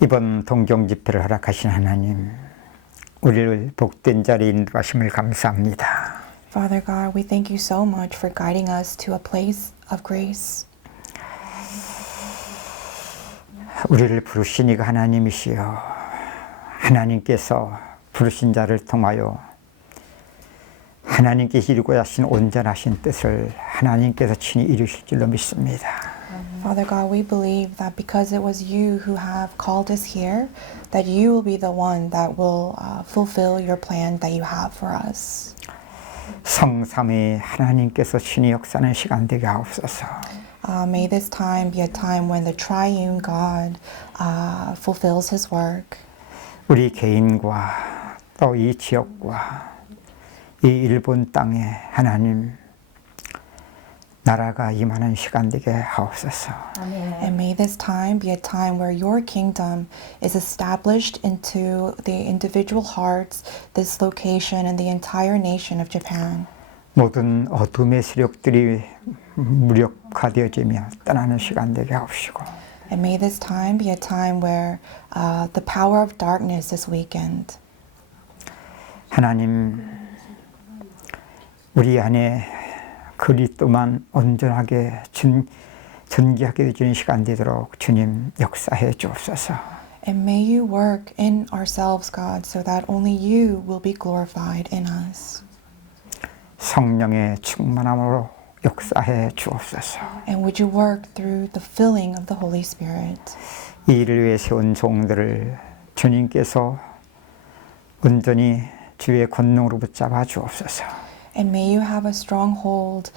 이번 동정 집회를 허락하신 하나님, 우리를 복된 자리에 인도하심을 감사합니다. Father God, we thank you so much for guiding us to a place of grace. 우리를 부르신 이가 하나님이시여, 하나님께서 부르신 자를 통하여 하나님께서 이루고자 하신 온전하신 뜻을 하나님께서 친히 이루실 줄로 믿습니다. Father God, we believe that because it was you who have called us here, that you will be the one that will fulfill your plan that you have for us. 성삼위 하나님께서 친히 역사하는 시간 되게 하옵소서. May this time be a time when the triune God fulfills his work. 우리 개인과 또 이 지역과 이 일본 땅에 하나님 나라가 임하는 시간 되게 하옵소서. And may this time be a time where your kingdom is established into the individual hearts, this location, and the entire nation of Japan. 모든 어둠의 세력들이 무력화되어지며 떠나는 시간 되게 하옵시고, And may this time be a time where the power of darkness is weakened. 하나님 우리 안에 그리스도만 온전하게 전기하게 되는 시간 되도록 주님 역사해 주옵소서. And may you work in ourselves, God, so that only you will be glorified in us. 성령의 충만함으로 역사해 주옵소서. And would you work through the filling of the Holy Spirit? 이 일을 위해 세운 종들을 주님께서 온전히 주의 권능으로 붙잡아 주옵소서. And may you have a stronghold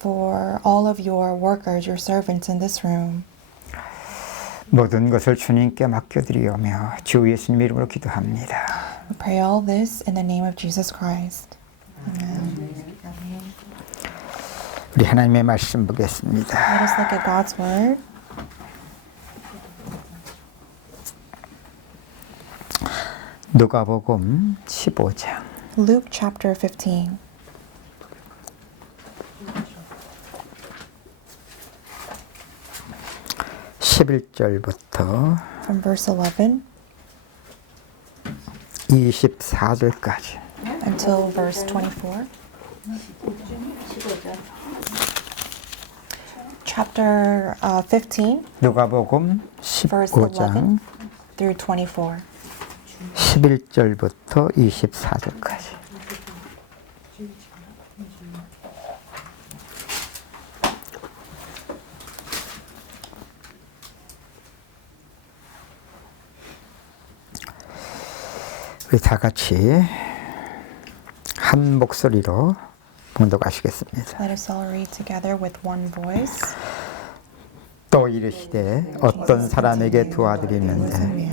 for all of your workers, your servants in this room. 모든 것을 주님께 맡겨드리오며 주 예수님 이름으로 기도합니다. We pray all this in the name of Jesus Christ. Amen. 우리 하나님의 말씀 보겠습니다. Let us look at God's word. 누가복음 15장 Luke chapter 15. (11절부터) From verse 11 (24절까지) until verse 24. Chapter 15, 누가복음 verse 15장 11 through 24. (11절부터) (24절까지) 우리 다 같이 한 목소리로 봉독하시겠습니다. Let us all read together with one voice. 또 이르시되 어떤 사람에게 두 아들이 있는데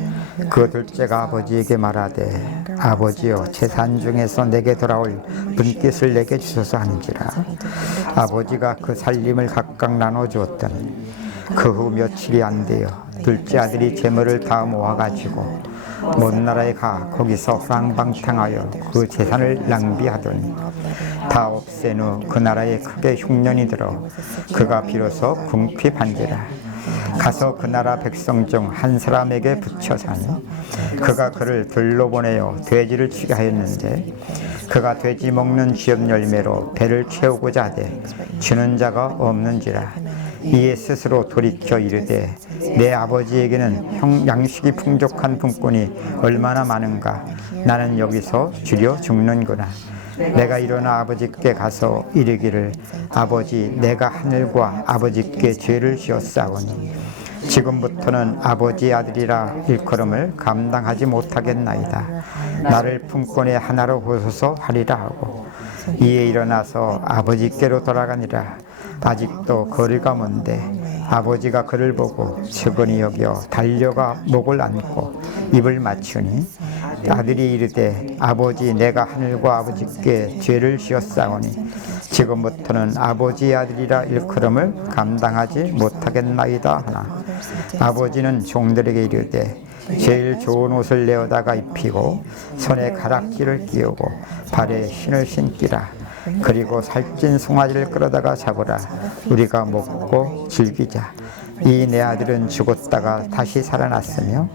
그 둘째가 아버지에게 말하되 아버지여 재산 중에서 내게 돌아올 분깃을 내게 주소서 하는지라. 아버지가 그 살림을 각각 나눠 주었더니 그 후 며칠이 안 되어 둘째 아들이 재물을 다 모아가지고 먼 나라에 가 거기서 호랑방탕하여 그 재산을 낭비하더니 다 없앤 후 그 나라에 크게 흉년이 들어 그가 비로소 궁핍한지라. 가서 그 나라 백성 중 한 사람에게 붙여 사니 그가 그를 들로 보내어 돼지를 치게 하였는데 그가 돼지 먹는 쥐업 열매로 배를 채우고자 하되 주는 자가 없는지라. 이에 스스로 돌이켜 이르되 내 아버지에게는 양식이 풍족한 품꾼이 얼마나 많은가. 나는 여기서 주려 죽는구나. 내가 일어나 아버지께 가서 이르기를 아버지 내가 하늘과 아버지께 죄를 지었사오니 지금부터는 아버지의 아들이라 일컬음을 감당하지 못하겠나이다. 나를 품꾼의 하나로 보소서 하리라 하고 이에 일어나서 아버지께로 돌아가니라. 아직도 거리가 먼데 아버지가 그를 보고 측은히 여겨 달려가 목을 안고 입을 맞추니 아들이 이르되 아버지 내가 하늘과 아버지께 죄를 지었사오니 지금부터는 아버지의 아들이라 일컬음을 감당하지 못하겠나이다 하나 아버지는 종들에게 이르되 제일 좋은 옷을 내어다가 입히고 손에 가락지를 끼우고 발에 신을 신기라. 그리고 살찐 송아지를 끌어다가 잡으라. 우리가 먹고 즐기자. 이 내 아들은 죽었다가 다시 살아났으며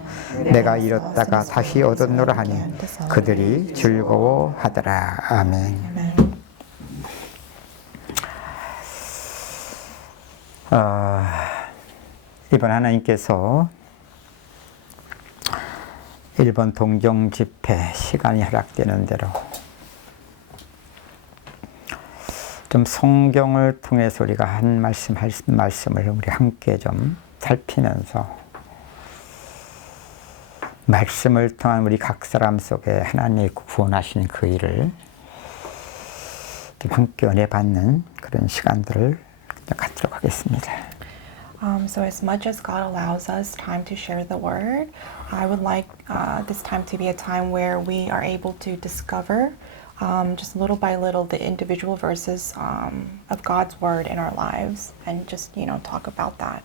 내가 잃었다가 다시 얻었노라 하니 그들이 즐거워하더라. 아멘. 이번 하나님께서 일본 동정 집회 시간이 허락되는 대로 좀 성경을 통해서 우리가 한 말씀을 우리 함께 좀 살피면서 말씀을 통한 우리 각 사람 속에 하나님의 구원하시는 그 일을 좀 함께 은혜 받는 그런 시간들을 갖도록 하겠습니다. So as much as God allows us time to share the word, I would like this time to be a time where we are able to discover just little by little the individual verses of God's word in our lives and just, talk about that.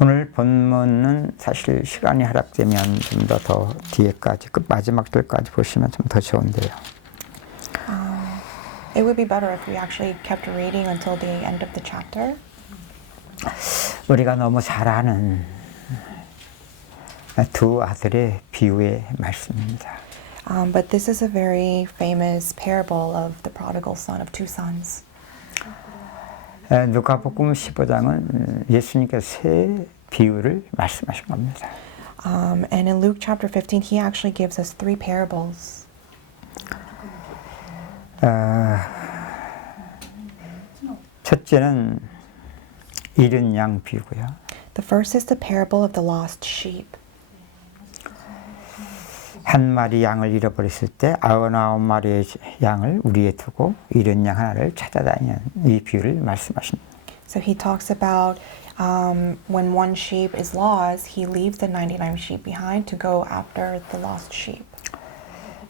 오늘 본문은 사실 시간이 허락되면 좀 더 뒤에까지 끝 마지막 절까지 보시면 좀 더 좋은데요. It would be better if we actually kept reading until the end of the chapter. 우리가 너무 잘 아는 두 아들의 비유의 말씀입니다. But this is a very famous parable of the prodigal son of two sons. 누가복음 15장은 예수님께서 세 비유를 말씀하신 겁니다. And in Luke chapter 15, he actually gives us three parables. 첫째는 잃은 양 비유고요. The first is the parable of the lost sheep. 한 마리 양을 잃어버렸을 때 99마리의 양을 우리에 두고 잃은 양 하나를 찾아다니는 이 비유를 말씀하십니다. So he talks about when one sheep is lost, he leaves the 99 sheep behind to go after the lost sheep.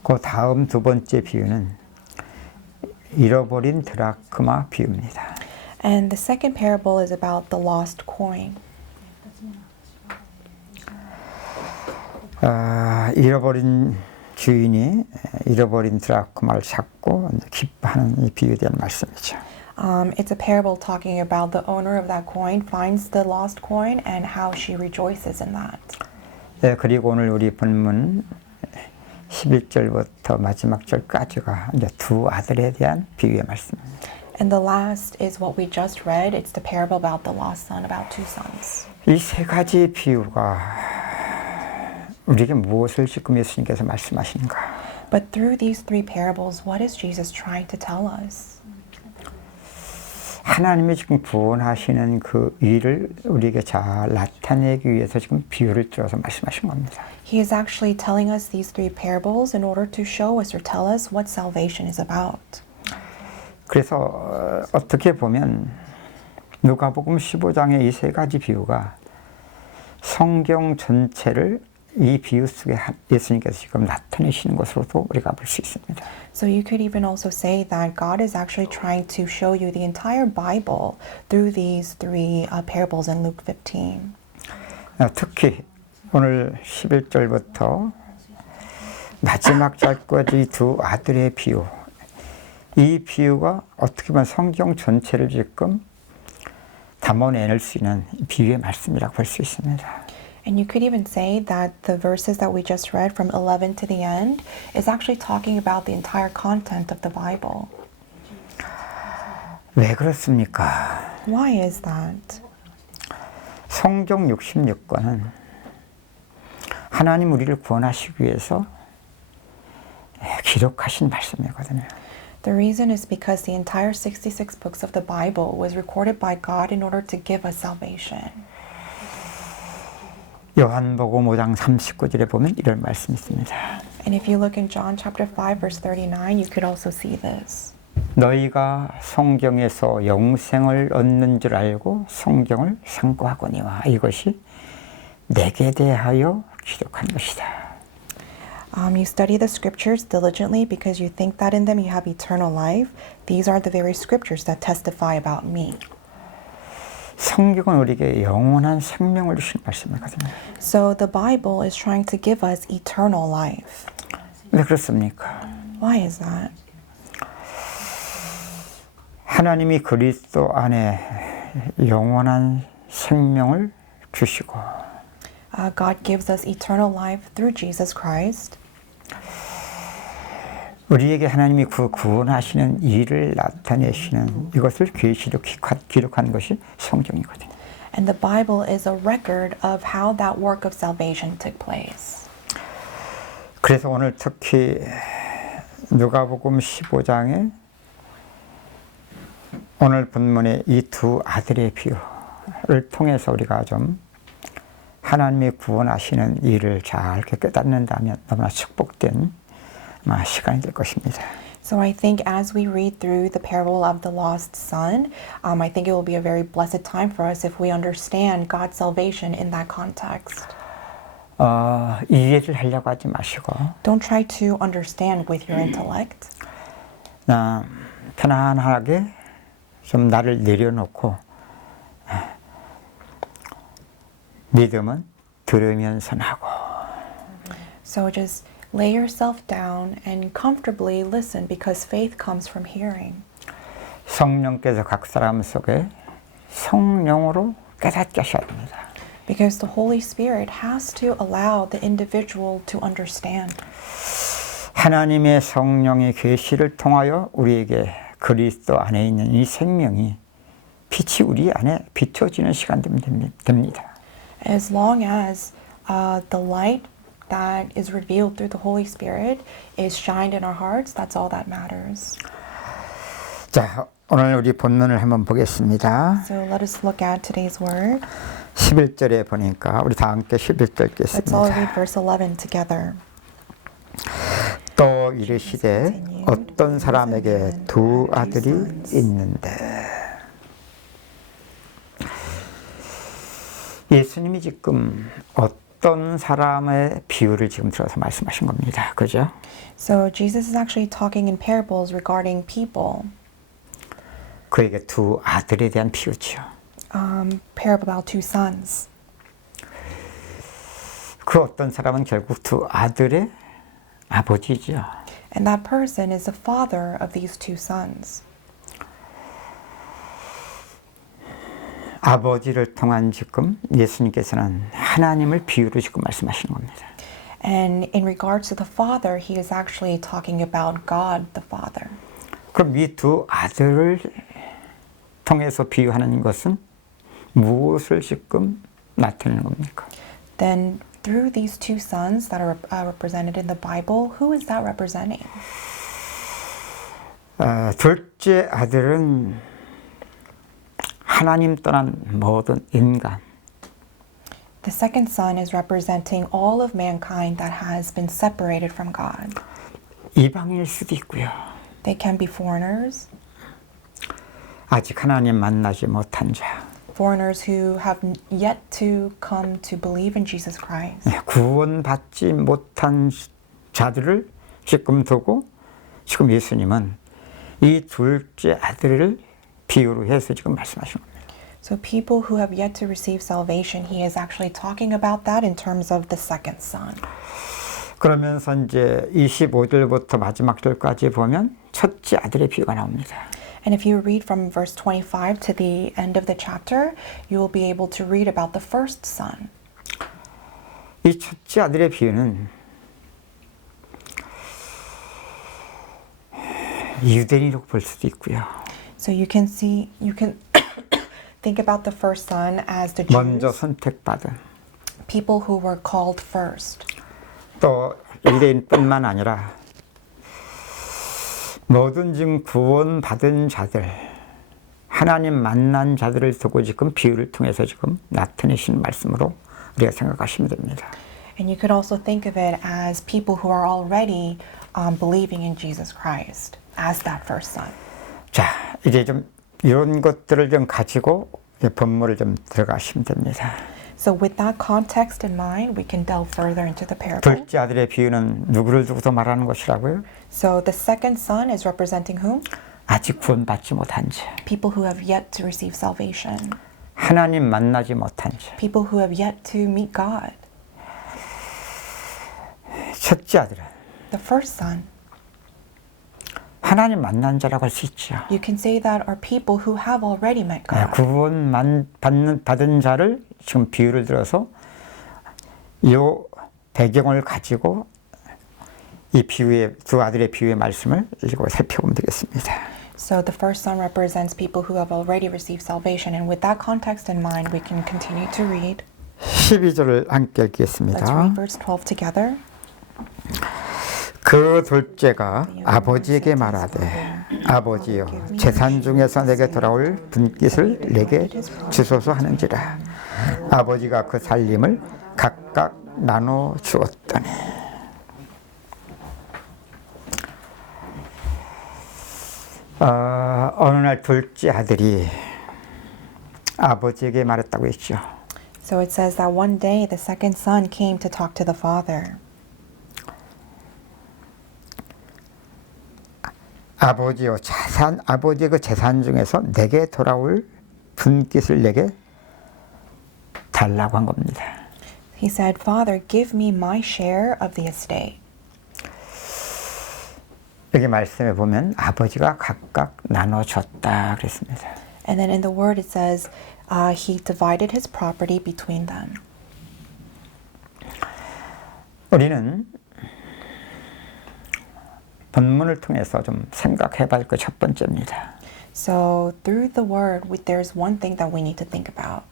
그 다음 두 번째 비유는 잃어버린 드라크마 비유입니다. And the second parable is about the lost coin. 잃어버린 주인이 잃어버린 드라크마를 찾고 기뻐하는 이 비유에 대한 말씀이죠. It's a parable talking about the owner of that coin finds the lost coin and how she rejoices in that. 네, 그리고 오늘 우리 본문 11절부터 마지막 절까지가 이제 두 아들에 대한 비유의 말씀입니다. And the last is what we just read. It's the parable about the lost son, about two sons. 이 세 가지 비유가 우리에게 무엇을 지금 예수님께서 말씀하시는가? But through these three parables, what is Jesus trying to tell us? 하나님이 지금 구원하시는 그 일을 우리에게 잘 나타내기 위해서 지금 비유를 들어서 말씀하신 겁니다. He is actually telling us these three parables in order to show us or tell us what salvation is about. 그래서 어떻게 보면 누가복음 15장의 이 세 가지 비유가 성경 전체를 이 비유 속에 예수님께서 지금 나타내시는 것으로도 우리가 볼 수 있습니다. So you could even also say that God is actually trying to show you the entire Bible through these three parables in Luke 15. 특히 오늘 11절부터 마지막 절까지 두 아들의 비유. 이 비유가 어떻게 보면 성경 전체를 지금 담아내낼 수 있는 비유의 말씀이라고 볼 수 있습니다. And you could even say that the verses that we just read from 11 to the end is actually talking about the entire content of the Bible. 왜 그렇습니까? Why is that? 성경 66권은 하나님 우리를 구원하시기 위해서 기록하신 말씀이거든요. The reason is because the entire 66 books of the Bible was recorded by God in order to give us salvation. 요한복음 5장 39절에 보면 이런 말씀이 있습니다. And if you look in John chapter 5 verse 39, you could also see this. 너희가 성경에서 영생을 얻는 줄 알고 성경을 상고하거니와 이것이 내게 대하여 기록한 것이다. You study the scriptures diligently because you think that in them you have eternal life. These are the very scriptures that testify about me. 성경은 우리에게 영원한 생명을 주신 말씀이거든요. So the Bible is trying to give us eternal life. 왜 그렇습니까? Why is that? 하나님이 그리스도 안에 영원한 생명을 주시고 God gives us eternal life through Jesus Christ. 우리에게 하나님이 그 구원하시는 일을 나타내시는 이것을 계시로 기록한 것이 성경이거든요. And the Bible is a record of how that work of salvation took place. 그래서 오늘 특히 누가복음 15장에 오늘 본문의 이 두 아들의 비유를 통해서 우리가 좀 하나님이 구원하시는 일을 잘 깨닫는다면 너무나 축복된 시간이 될 것입니다. So I think as we read through the parable of the lost son, I think it will be a very blessed time for us if we understand God's salvation in that context. 이해를 하려고 하지 마시고 Don't try to understand with your intellect. 편안하게 좀 나를 내려놓고 믿음은 들으면서 하고 So just lay yourself down and comfortably listen because faith comes from hearing. 성령께서 각 사람 속에 성령으로 깨닫게 하셔야 됩니다. Because the Holy Spirit has to allow the individual to understand. 하나님의 성령의 계시를 통하여 우리에게 그리스도 안에 있는 이 생명이 빛이 우리 안에 비춰지는 시간 되면 됩니다. As long as the light that is revealed through the Holy Spirit is shined in our hearts, that's all that matters. 자, 오늘 우리 본문을 한번 보겠습니다. So let us look at today's word. 11절에 보니까 우리 다 함께 11절 Let's all read 읽겠습니다. verse 11 together. 또 이르시되 어떤 사람에게 두 아들이 있는데 예수님이 지금 어떤 사람의 비유를 지금 들어서 말씀하신 겁니다. 그죠? So Jesus is actually talking in parables regarding people. 그에게 두 아들에 대한 비유죠. Parable about two sons. 그 어떤 사람은 결국 두 아들의 아버지죠. And that person is the father of these two sons. 아버지를 통한 지금 예수님께서는 하나님을 비유로 지금 말씀하시는 겁니다. And in regards to the father, he is actually talking about God the Father. 그럼 이 두 아들을 통해서 비유하는 것은 무엇을 지금 나타내는 겁니까? Then through these two sons that are represented in the Bible, who is that representing? 둘째 아들은 하나님 떠난 모든 인간. The second son is representing all of mankind that has been separated from God. 이방인일 수도 있고요. They can be foreigners, 아직 하나님 만나지 못한 자. foreigners who have yet to come to believe in Jesus Christ. 구원받지 못한 자들을 지금 두고 지금 예수님은 이 둘째 아들을 비유로 해서 지금 말씀하신 겁니다. So people who have yet to receive salvation, he is actually talking about that in terms of the second son. 그러면서 이제 25절부터 마지막 절까지 보면 첫째 아들의 비유가 나옵니다. And if you read from verse 25 to the end of the chapter, you will be able to read about the first son. 이 첫째 아들의 비유는 유대인이라고 볼 수도 있고요. So you can think about the first son as the 먼저 Jews, 선택받은 people who were called first. 또 유대인뿐만 아니라 모든 지금 구원받은 자들 하나님 만난 자들을 두고 지금 비유를 통해서 지금 나타내신 말씀으로 우리가 생각하시면 됩니다. And you could also think of it as people who are already believing in Jesus Christ as that first son. 자, 이제 좀 이런 것들을 좀 가지고 본문을 좀 들어가시면 됩니다. So with that context in mind, we can delve further into the parable. 둘째 아들의 비유는 누구를 두고도 말하는 것이라고요? So the second son is representing whom? 아직 구원받지 못한 자, People who have yet to receive salvation. 하나님 만나지 못한 자. People who have yet to meet God. 첫째 아들은 The first son, 하나님 만난 자라고 할 수 있죠. You can say that are people who have already met God. 구원 받은 자를 지금 비유를 들어서 이 배경을 가지고 이 비유의 두 아들의 비유의 말씀을 읽고 살펴보면 되겠습니다. So the first son represents people who have already received salvation, and with that context in mind, we can continue to read. 12절을 함께 Let's 읽겠습니다. read verse 12 together. 그 둘째가 아버지에게 말하되 아버지여 재산 중에서 내게 돌아올 분깃을 내게 주소서 하는지라. 아버지가 그 살림을 각각 나눠 주었더니. 어느 날 둘째 아들이 아버지에게 말했다고 했죠. So it says that one day the second son came to talk to the father. 아버지의 그 재산 중에서 내게 돌아올 분깃을 내게 달라고 한 겁니다. He said, Father, give me my share of the estate. 여기 말씀에 보면 아버지가 각각 나눠줬다 그랬습니다. And then in the word it says, he divided his property between them. 우리는 본문을 통해서 좀 생각해 볼 그 첫 번째입니다. So through the word, there's one thing that we need to think about.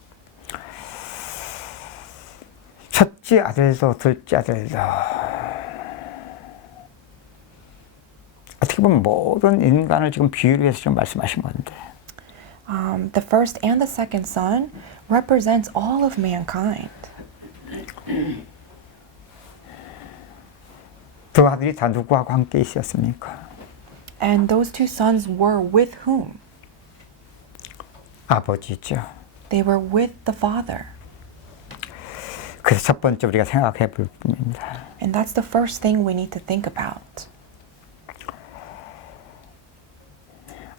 첫째 아들도 둘째 아들도 어떻게 보면 모든 인간을 지금 비유를 해서 좀 말씀하신 건데 The first and the second son represents all of mankind. 두 아들이 다 누구하고 함께 있었습니까? And those two sons were with whom? 아버지죠. They were with the father. 그래서 첫 번째 우리가 생각해 볼 뿐입니다. And that's the first thing we need to think about.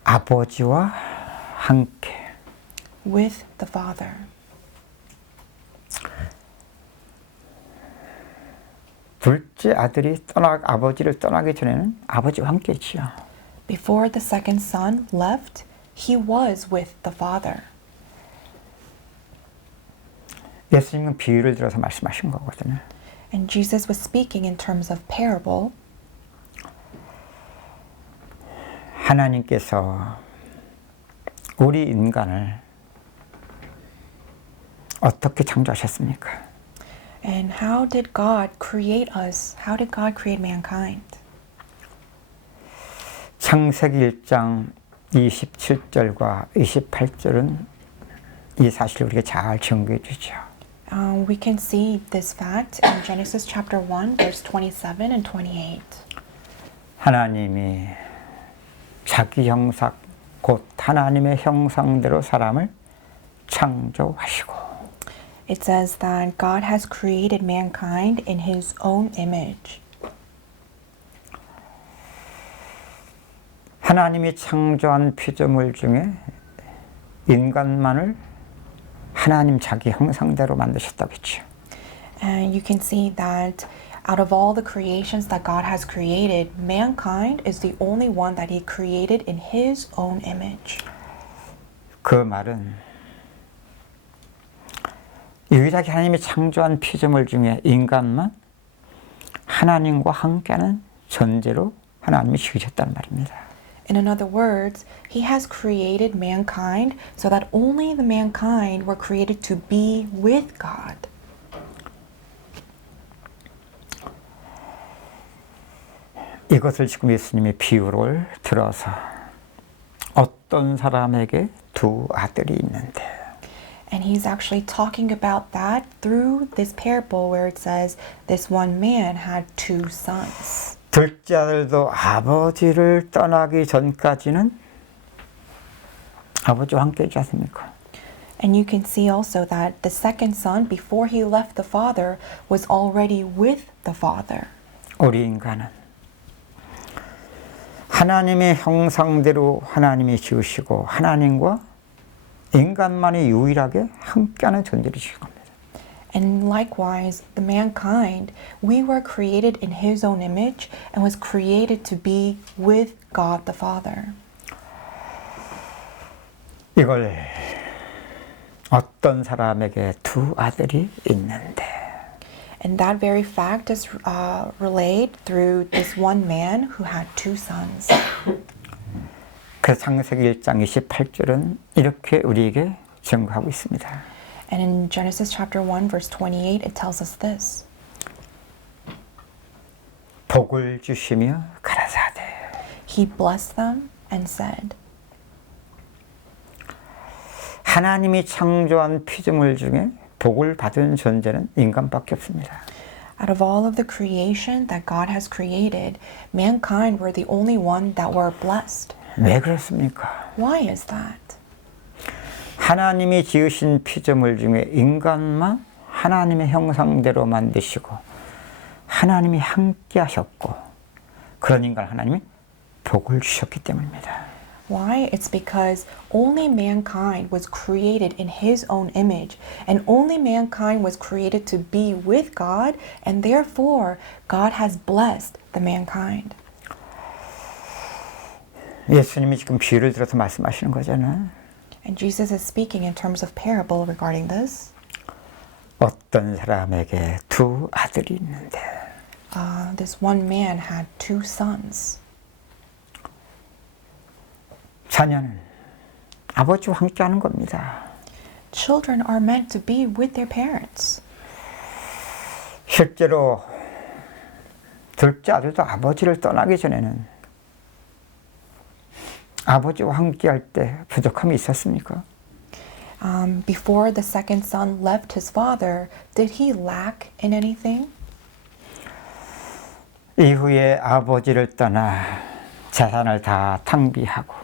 아버지와 함께 With the father. 둘째 아들이 아버지를 떠나기 전에는 아버지와 함께 했지요. Before the second son left, he was with the father. 예수님은 비유를 들어서 말씀하신 거거든요. And Jesus was speaking in terms of parable. 하나님께서 우리 인간을 어떻게 창조하셨습니까? And how did God create us? How did God create mankind? 창세기 1장 27절과 28절은 이 사실을 우리가 잘 증거해 주죠. We can see this fact in Genesis chapter 1, verse 27 and 28. 하나님이 자기 형상, 곧 하나님의 형상대로 사람을 창조하시고 It says that God has created mankind in His own image. 하나님이 창조한 피조물 중에 인간만을 하나님 자기 형상대로 만드셨다고 했죠. And you can see that out of all the creations that God has created, mankind is the only one that He created in His own image. 그 말은 유일하게 하나님이 창조한 피조물 중에 인간만 하나님과 함께하는 존재로 하나님이 지으셨다는 말입니다. In other words, He has created mankind so that only the mankind were created to be with God. 이것을 지금 예수님이 비유를 들어서 어떤 사람에게 두 아들이 있는데 And He's actually talking about that through this parable where it says this one man had two sons. 둘째 아들도 아버지를 떠나기 전까지는 아버지와 함께 있지 않습니까? And you can see also that the second son, before he left the father, was already with the father. 우리 인간은 하나님의 형상대로 하나님이 지으시고 하나님과 인간만이 유일하게 함께하는 존재를 지은 겁니다. And likewise, the mankind, we were created in His own image and was created to be with God the Father. 이걸 어떤 사람에게 두 아들이 있는데 And that very fact is relayed through this one man who had two sons. 그 창세기 1장 28절은 이렇게 우리에게 증거하고 있습니다. And in Genesis chapter 1 verse 28 it tells us this. 복을 주시며 가라사대 He blessed them and said, 하나님이 창조한 피조물 중에 복을 받은 존재는 인간밖에 없습니다. Out of all of the creation that God has created, mankind were the only one that were blessed. 왜 그렇습니까? Why is that? 하나님이 지으신 피조물 중에 인간만 하나님의 형상대로 만드시고 하나님이 함께 하셨고 그런 인간 하나님이 복을 주셨기 때문입니다. Why? It's because only mankind was created in his own image, and only mankind was created to be with God, and therefore God has blessed the mankind. 예수님이 지금 비유를 들어서 말씀하시는 거잖아요. And Jesus is speaking in terms of parable regarding this. 어떤 사람에게 두 아들이 있는데 This one man had two sons. 자녀는 아버지와 함께 하는 겁니다. Children are meant to be with their parents. 실제로 둘째 아들도 아버지를 떠나기 전에는 아버지와 함께 할 때 부족함이 있었습니까? Before the second son left his father, did he lack in anything? 이후에 아버지를 떠나 재산을 다 탕비하고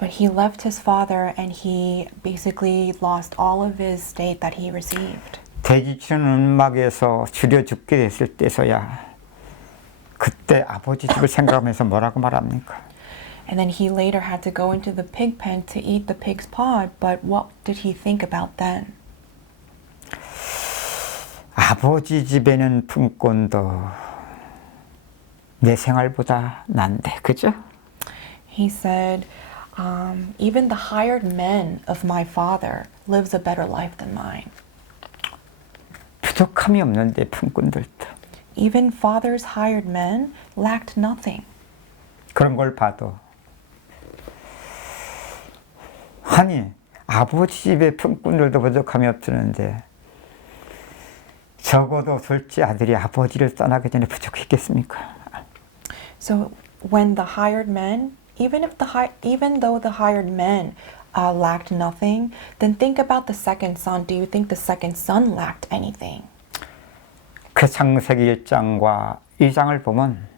But he left his father and he basically lost all of his estate that he received. 돼지 치는 움막에서 줄여 죽게 됐을 때서야 그때 아버지 집을 생각하면서 뭐라고 말합니까? And then he later had to go into the pig pen to eat the pig's pod, but what did he think about then? 아버지 집에는 품권도 내 생활보다 난데, 그죠? He said, even the hired men of my father lives a better life than mine. 부족함이 없는데 품꾼들도 Even father's hired men lacked nothing. 그런 걸 봐도 아니 아버지 집에 품꾼들도 부족함이 없었는데 적어도 둘째 아들이 아버지를 떠나기 전에 부족했겠습니까? So when the hired men, even though the hired men lacked nothing, then think about the second son. Do you think the second son lacked anything? 그 창세기 1장과 2장을 보면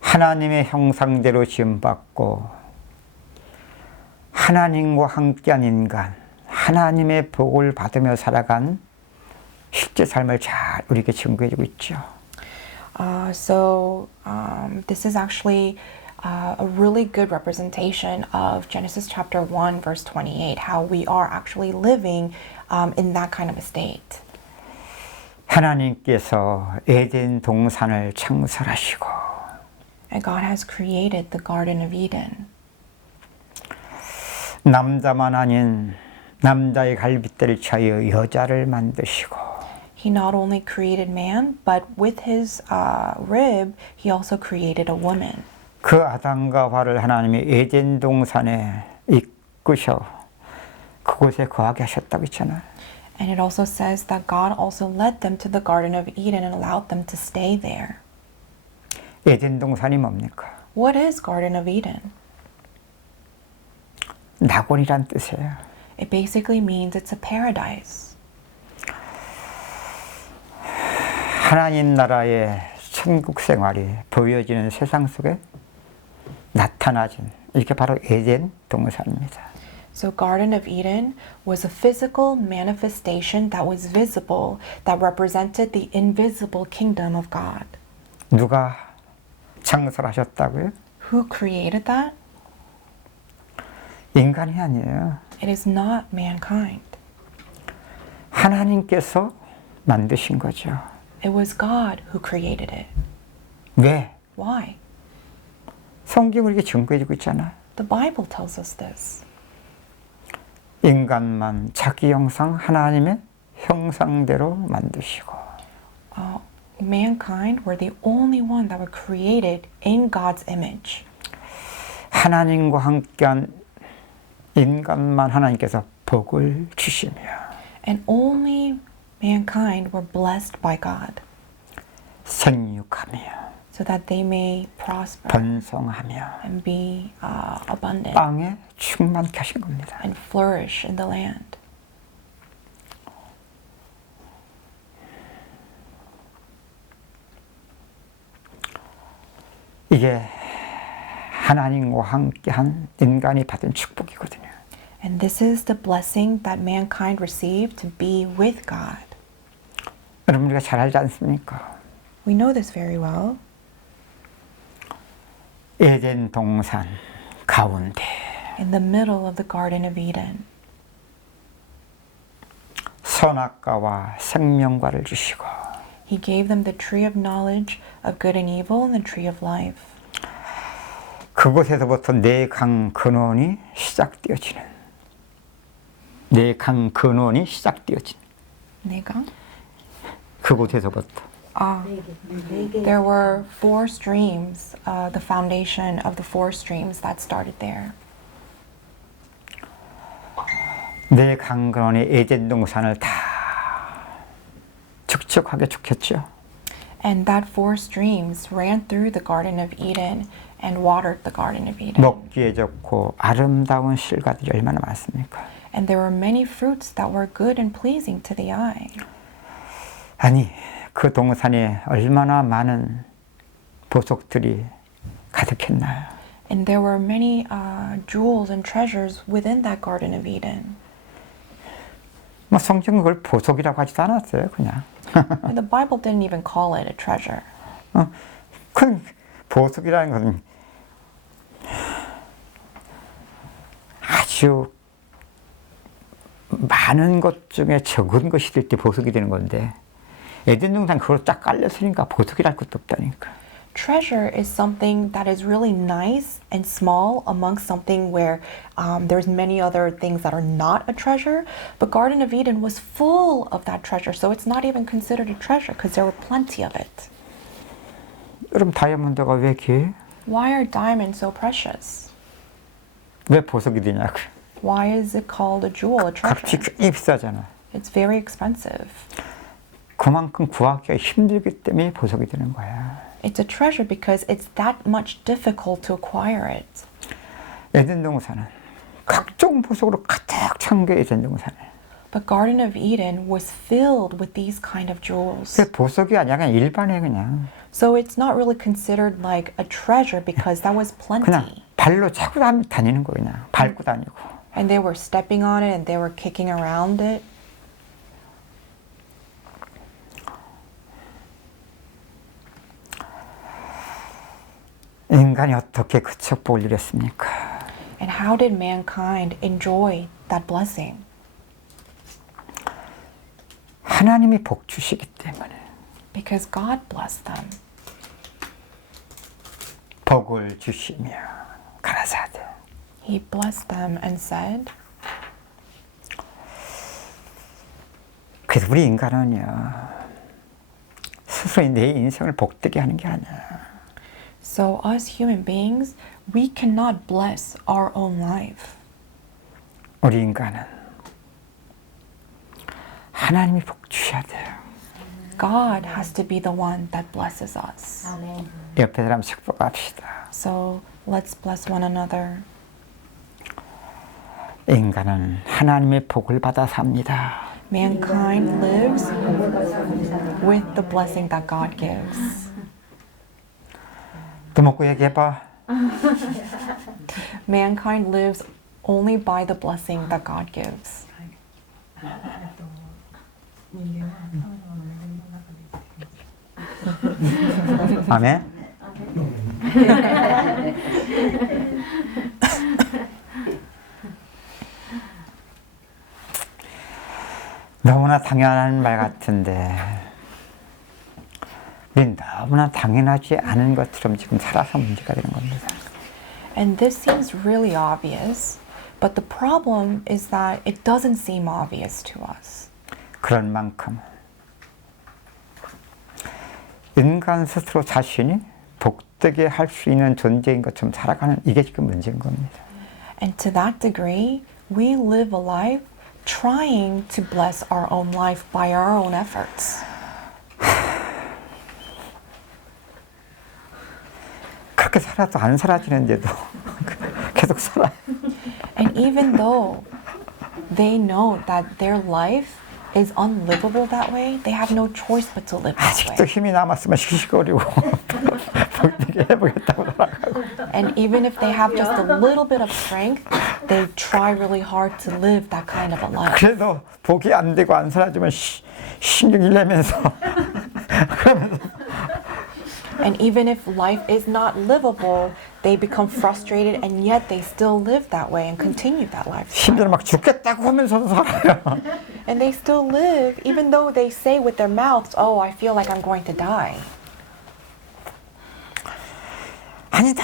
하나님의 형상대로 지음받고 하나님과 함께한 인간, 하나님의 복을 받으며 살아간 실제 삶을 잘 우리에게 증거해주고 있죠. This is actually a really good representation of Genesis chapter 1 verse 28, how we are actually living in that kind of a state. 하나님께서 에덴 동산을 창설하시고 And God has created the Garden of Eden. 남자만 아닌 남자의 갈빗대를 차여 여자를 만드시고 He not only created man, but with his rib, he also created a woman. 그 아담과 하와를 하나님이 에덴 동산에 이끄셔 그곳에 거하게 하셨다고 했잖아요. And it also says that God also led them to the Garden of Eden and allowed them to stay there. 에덴 동산이 뭡니까? What is Garden of Eden? 낙원이란 뜻이에요. It basically means it's a paradise. 하나님 나라의 천국 생활이 보여지는 세상 속에 나타나진 이게 바로 에덴 동산입니다. So Garden of Eden was a physical manifestation that was visible, that represented the invisible kingdom of God. 누가 창설하셨다고요? Who created that? 인간이 아니에요. It is not mankind. 하나님께서 만드신 거죠. It was God who created it. 왜? Why? 성경은 이렇게 증거해주고 있잖아. The Bible tells us this. 인간만 자기 형상 하나님의 형상대로 만드시고 Mankind were the only one that were created in God's image. 하나님과 함께한 인간만 하나님께서 복을 주시며 And only mankind were blessed by God 생육하며 so that they may prosper 번성하며 and be abundant 땅에 충만케 하신 겁니다. and flourish in the land. 이게 하나님과 함께한 인간이 받은 축복이거든요. And this is the blessing that mankind received to be with God. 여러분 우리가 잘 알지 않습니까? We know this very well. 에덴 동산 가운데 In the middle of the Garden of Eden, 선악과와 생명과를 주시고 He gave them the tree of knowledge of good and evil and the tree of life. 그곳에서부터 네 강 근원이 시작되어지는 네 강 근원이 시작되어지는 내가? 그곳에서부터 There were four streams, the foundation of the four streams that started there. 네 강 근원이 에덴 동산을 다 축축하게 죽였죠. And that four streams ran through the Garden of Eden and watered the Garden of Eden. 먹기에 좋고 아름다운 실과들이 얼마나 많습니까? And there were many fruits that were good and pleasing to the eye. 아니 그 동산에 얼마나 많은 보석들이 가득했나요? And there were many jewels and treasures within that Garden of Eden. 뭐 성경은 그걸 보석이라고 하지도 않았어요, 그냥. And the Bible didn't even call it a treasure. 그 보석이라는 것은 아주 많은 것 중에 적은 것이 될 때 보석이 되는 건데 에덴 동산 그걸 쫙 깔렸으니까 보석이랄 것도 없다니까. Treasure is something that is really nice and small amongst something where there's many other things that are not a treasure. But Garden of Eden was full of that treasure, so it's not even considered a treasure because there were plenty of it. 그럼 다이아몬드가 왜 귀해? Why are diamonds so precious? 왜 보석이 되냐고. Why is it called a jewel, a 값이 treasure? 굉장히 비싸잖아. It's very expensive. 그만큼 구하기가 힘들기 때문에 보석이 되는 거야. It's a treasure because it's that much difficult to acquire it. 에덴 동산은 각종 보석으로 가득 찬 게 에덴 동산이에요. But Garden of Eden was filled with these kind of jewels. 그 보석이 아니야 그냥 일반에 그냥. So it's not really considered like a treasure because that was 그냥 plenty. 발로 차고 다니는 거 그냥 밟고 다니고. And they were stepping on it and they were kicking around it. 인간이 어떻게 그 축복을 누렸습니까? And how did mankind enjoy that blessing? 하나님이 복 주시기 때문에. Because God blessed them. 복을 주시며 가라사대. He blessed them and said, 그래서 우리 인간은요 스스로 내 인생을 복되게 하는 게 아니야. so us human beings, we cannot bless our own life. 우리 인간은 하나님이 복 주셔야 돼요. God has to be the one that blesses us. 옆에 사람 축복합시다. So let's bless one another. 인간은 하나님의 복을 받아 삽니다. Mankind lives with the blessing that God gives. 또 먹고 얘기해봐. Mankind lives only by the blessing that God gives. 아멘. 너무나 당연한 말 같은데 너무나 당연하지 않은 것처럼 지금 살아서 문제가 되는 겁니다. And this seems really obvious, but the problem is that it doesn't seem obvious to us. 그런 만큼 인간 스스로 자신이 복되게 할 수 있는 존재인 것처럼 살아가는 이게 지금 문제인 겁니다. And to that degree, we live a life trying to bless our own life by our own efforts. 그렇게 살아도 안 사라지는데도 계속 살아요. And even though they know that their life is unlivable that way, they have no choice but to live that 아직도 way. 힘이 남았으면 씩씩거리고 복되게 해보겠다고 살아가고. And even if they have just a little bit of strength, they try really hard to live that kind of a life. 그래도 복이 안 되고 안 사라지면 신경이 내면서 And even if life is not livable, they become frustrated and yet they still live that way and continue that lifestyle. 심지어 막 죽겠다고 하면서도 살아요. And they still live even though they say with their mouths, "Oh, I feel like I'm going to die." 아니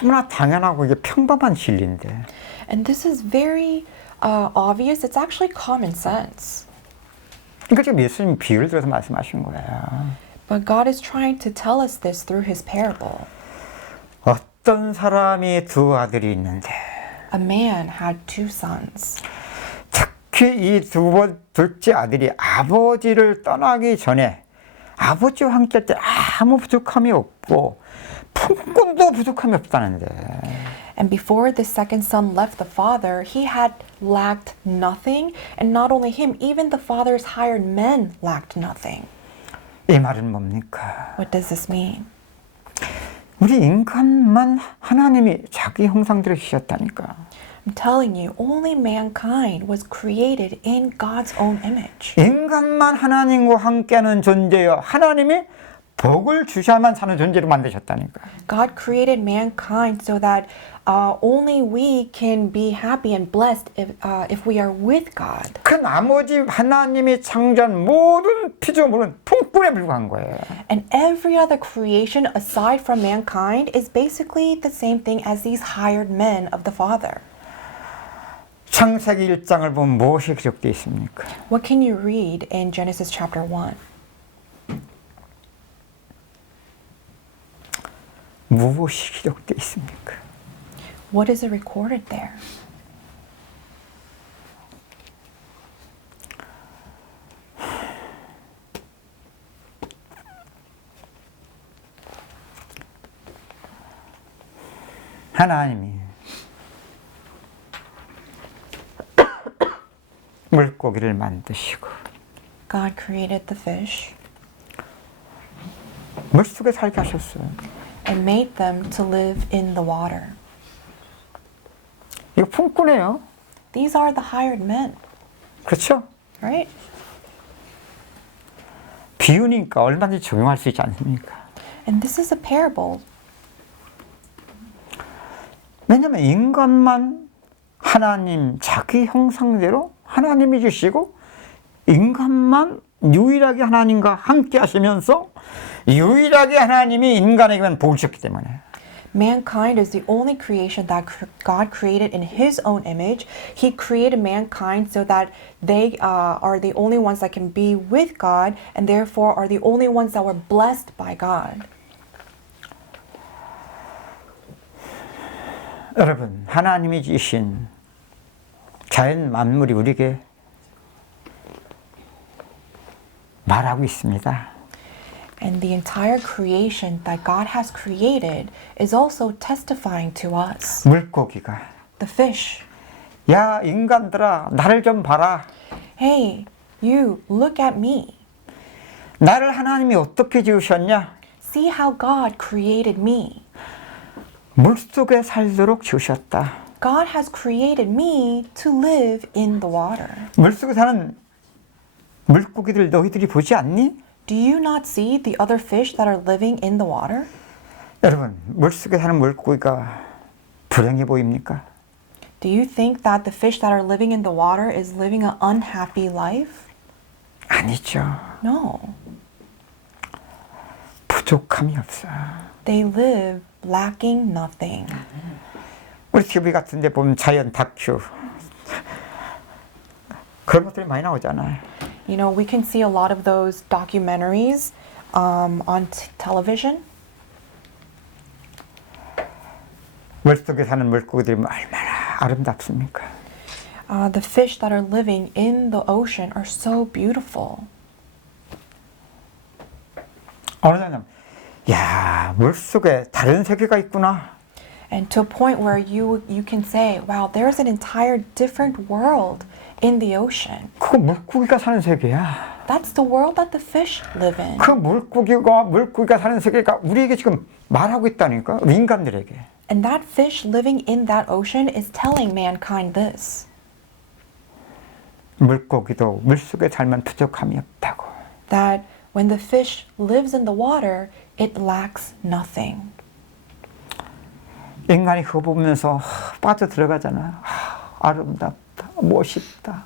너무나 당연하고 이게 평범한 진리인데 And this is very obvious. It's actually common sense. 그러니까 지금 예수님 비유를 들어서 말씀하신 거예요. But God is trying to tell us this through his parable. 어떤 사람이 두 아들이 있는데 A man had two sons. 특히 이 둘째 아들이 아버지를 떠나기 전에 아버지와 함께 할 때 아무 부족함이 없고 품꾼도 부족함이 없다는데 And before the second son left the father, he had lacked nothing. And not only him, even the father's hired men lacked nothing. 이 말은 뭡니까? What does this mean? 우리 인간만 하나님이 자기 형상대로 지었다니까. I'm telling you, only mankind was created in God's own image. 인간만 하나님과 함께하는 존재여 하나님이 복을 주셔야만 사는 존재로 만드셨다니까. God created mankind so that only we can be happy and blessed if we are with God. 그 나머지 하나님이 창조한 모든 피조물은 품꾼에 불과한 거예요. And every other creation aside from mankind is basically the same thing as these hired men of the Father. 창세기 1장을 보면 무엇이 기록되어 있습니까? What can you read in Genesis chapter 1? 무엇이 기록되어 있습니까? What is it recorded there? 하나님이 물고기를 만드시고 God created the fish 물속에 살게 하셨어요. and made them to live in the water. 이거 품꾼이에요. These are the hired men, 그렇죠? right? 비유니까 얼마든지 적용할 수 있지 않습니까? And this is a parable. 왜냐하면 인간만 하나님 자기 형상대로 하나님이 주시고 인간만 유일하게 하나님과 함께 하시면서 유일하게 하나님이 인간에게만 복을 주셨기 때문에 Mankind is the only creation that God created in His own image. He created mankind so that they are the only ones that can be with God and therefore are the only ones that were blessed by God. 여러분, 하나님이 주신 자연 만물이 우리에게 말하고 있습니다. And the entire creation that God has created is also testifying to us. 물고기가 The fish. 야 인간들아 나를 좀 봐라. Hey, you, look at me. 나를 하나님이 어떻게 지으셨냐? See how God created me. 물속에 살도록 지으셨다. God has created me to live in the water. 물속에 사는 물고기들 너희들이 보지 않니? Do you not see the other fish that are living in the water? 여러분, 물속에 사는 물고기가 불행해 보입니까? Do you think that the fish that are living in the water is living an unhappy life? 아니죠. No. 부족함이 없어. They live lacking nothing. 우리 TV 같은 데 보면 자연 다큐 그런 것들이 많이 나오잖아요. You know, we can see a lot of those documentaries on television. 물속에 사는 물고기들이 얼마나 아름답습니까? The fish that are living in the ocean are so beautiful. 어느 날, 야, 물속에 다른 세계가 있구나. And to a point where you can say, wow, there's an entire different world in the ocean. 그거 물고기가 사는 세계야. That's the world that the fish live in. 그 물고기가 사는 세계가 우리에게 지금 말하고 있다니까, 인간들에게. And that fish living in that ocean is telling mankind this. 물고기도 물속에 살면 부족함이 없다고. That when the fish lives in the water, it lacks nothing. 인간이 그거 보면서 빠져 들어가잖아. 아름답다, 멋있다.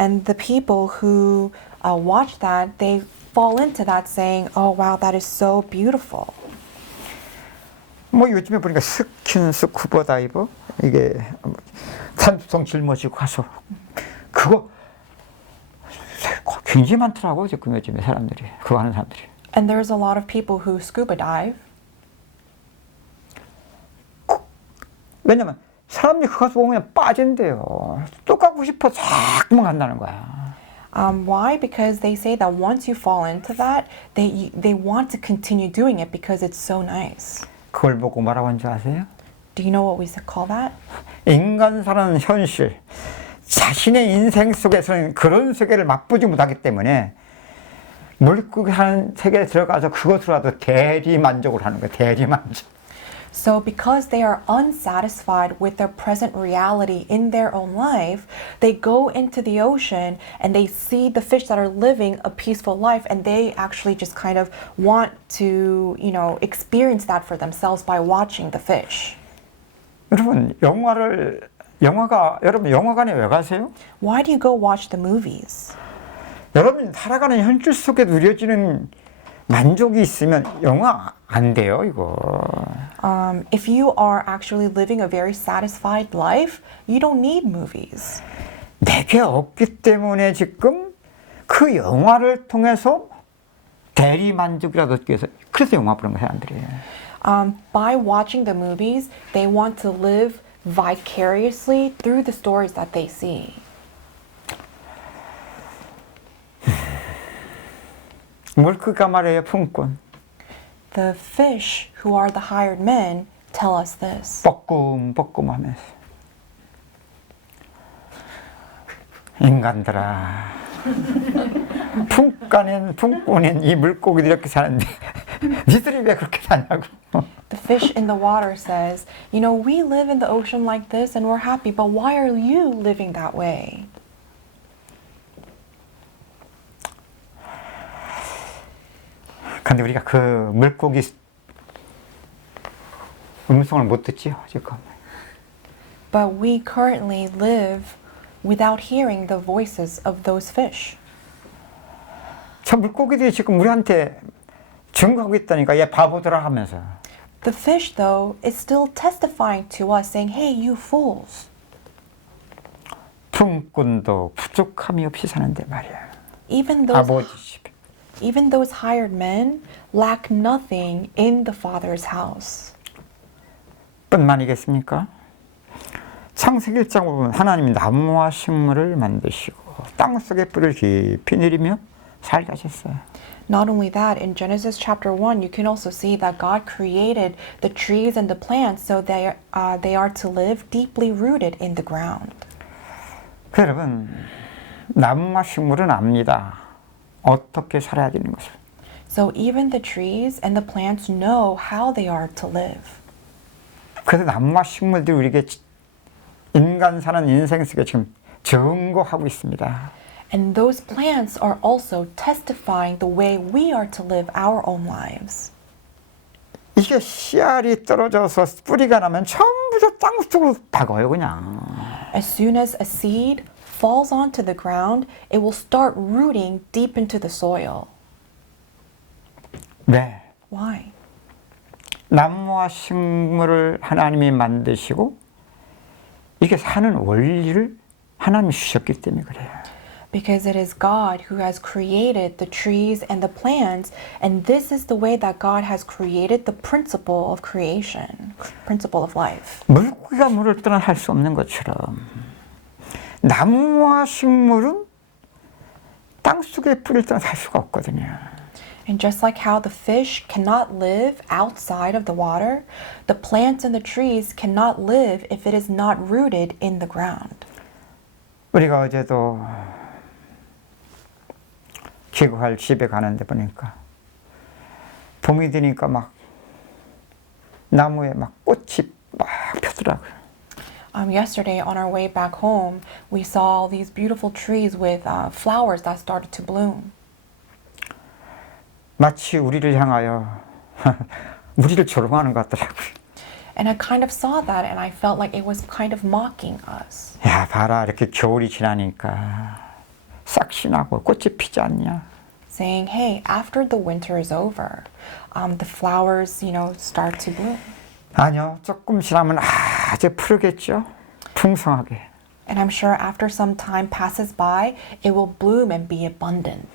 And the people who watch that, they fall into that saying, oh wow, that is so beautiful. 뭐 요즘에 보니까 스쿠버 다이버 이게 산수성 짊어지고 가서 그거 굉장히 많더라고 지금 요즘에 사람들이 그거 하는 사람들이. And there's a lot of people who scuba dive. 왜냐면 사람들이 그거 가서 보면 빠진대요. 또 가고 싶어 자꾸만 간다는 거야. Why? Because they say that once you fall into that, they want to continue doing it because it's so nice. 그걸 보고 뭐라고 하는 줄 아세요? Do you know what we call that? 인간 사는 현실, 자신의 인생 속에서는 그런 세계를 맛보지 못하기 때문에 물고기 사는 세계에 들어가서 그것으로라도 대리만족을 하는 거예요. 대리만족. So because they are unsatisfied with their present reality in their own life, they go into the ocean and they see the fish that are living a peaceful life, and they actually just kind of want to, you know, experience that for themselves by watching the fish. 여러분 여러분 영화관에 왜 가세요? Why do you go watch the movies? 여러분 살아가는 현실 속에 누려지는 만족이 있으면 영화 안 돼요, 이거. If you are actually living a very satisfied life, you don't need movies. 내게 없기 때문에 지금 그 영화를 통해서 대리 만족이라도 얻기 위해서 그래서 영화 보는 거예요, 사람들이. By watching the movies, they want to live vicariously through the stories that they see. 물고기가 말해요, 품꾼. The fish who are the hired men tell us this. 뻐끔뻐끔하면서 인간들아, 품꾼인 이 물고기들이 이렇게 사는데 니들이 왜 그렇게 사냐고. The fish in the water says, you know, we live in the ocean like this and we're happy, but why are you living that way? 근데 우리가 그 물고기 음성을 못 듣지요, 지금. But we currently live without hearing the voices of those fish. 저 물고기들이 지금 우리한테 증거하고 있다니까, 얘 바보들아 하면서. The fish, though, is still testifying to us, saying, hey, you fools. 품꾼도 부족함이 없이 사는데 말이야. Even 아버지 집에. Even those hired men lack nothing in the Father's house. 뿐만이겠습니까? 창세기 1장 보면 하나님이 나무와 식물을 만드시고 땅속에 뿌리를 깊이 내리며 살게 하셨어요. Not only that, in Genesis chapter 1, you can also see that God created the trees and the plants so they are to live deeply rooted in the ground. 여러분, 나무와 식물은 압니다. 어떻게 살아야 되는 것을. So even the trees and the plants know how they are to live. 그래서 나무와 식물들이 우리에게 인간 사는 인생 속에 지금 증거하고 있습니다. And those plants are also testifying the way we are to live our own lives. 이게 씨알이 떨어져서 뿌리가 나면 전부 다 땅속으로 박아요, 그냥. As soon as a seed falls onto the ground, it will start rooting deep into the soil. 왜? Why? 나무와 식물을 하나님이 만드시고 이게 사는 원리를 하나님이 주셨기 때문에 그래요. Because it is God who has created the trees and the plants, and this is the way that God has created the principle of creation, principle of life. 물고기가 물을 떠나 살 수 없는 것처럼 나무와 식물은 땅속에 뿌리를 떠나 살 수가 없거든요. And just like how the fish cannot live outside of the water, the plants and the trees cannot live if it is not rooted in the ground. 우리가 어제도 기구할 집에 가는데 보니까 봄이 되니까 막 나무에 막 꽃이 막 펴더라고요. Yesterday on our way back home, we saw these beautiful trees with flowers that started to bloom. 마치 우리를 향하여 우리를 조롱하는 것 같더라고요. And I kind of saw that and I felt like it was kind of mocking us. 야, 봐라, 이렇게 겨울이 지나니까 싹이 나고 꽃이 피지 않냐? Saying, hey, after the winter is over, the flowers, start to bloom. 아니요, 조금 지나면 아주 푸르겠죠? 풍성하게. And I'm sure after some time passes by, it will bloom and be abundant.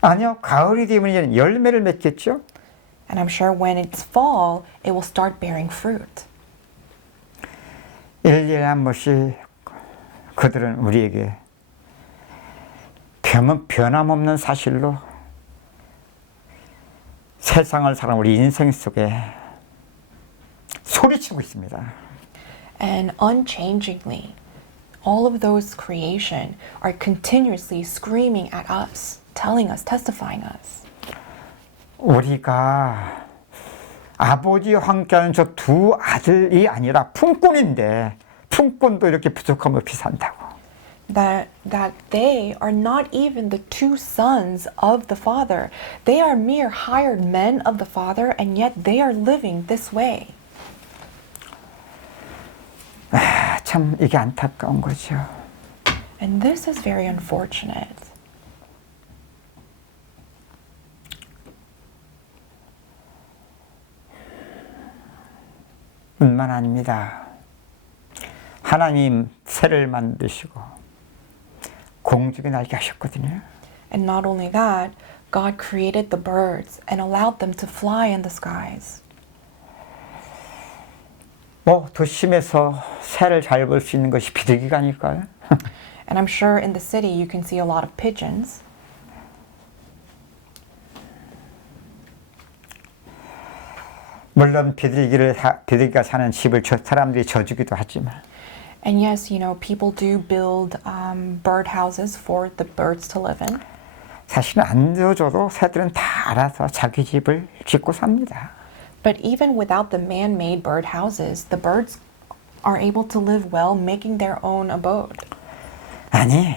아니요, 가을이 되면 이제 열매를 맺겠죠? And I'm sure when it's fall, it will start bearing fruit. 1년에 한 번씩 그들은 우리에게 변함없는 사실로 세상을 살아온 우리 인생 속에 소리치고 있습니다. And unchangingly, all of those creation are continuously screaming at us, telling us, testifying us. 우리가 아버지와 함께하는 저 두 아들이 아니라 품꾼인데 품꾼도 이렇게 부족함 없이 산다고. That they are not even the two sons of the Father. They are mere hired men of the Father, and yet they are living this way. 참 이게 안타까운 거죠. And this is very unfortunate. 뿐만 아닙니다. 하나님 새를 만드시고 공중에 날게 하셨거든요. And not only that, God created the birds and allowed them to fly in the skies. 도심에서 새를 잘 볼 수 있는 것이 비둘기가 아닐까요? And I'm sure in the city you can see a lot of pigeons. 물론 비둘기가 사는 집을 사람들이 져주기도 하지만 And yes, people do build bird houses for the birds to live in. 사실은 안 져줘도 새들은 다 알아서 자기 집을 짓고 삽니다. But even without the man-made bird houses, the birds are able to live well, making their own abode. 아니,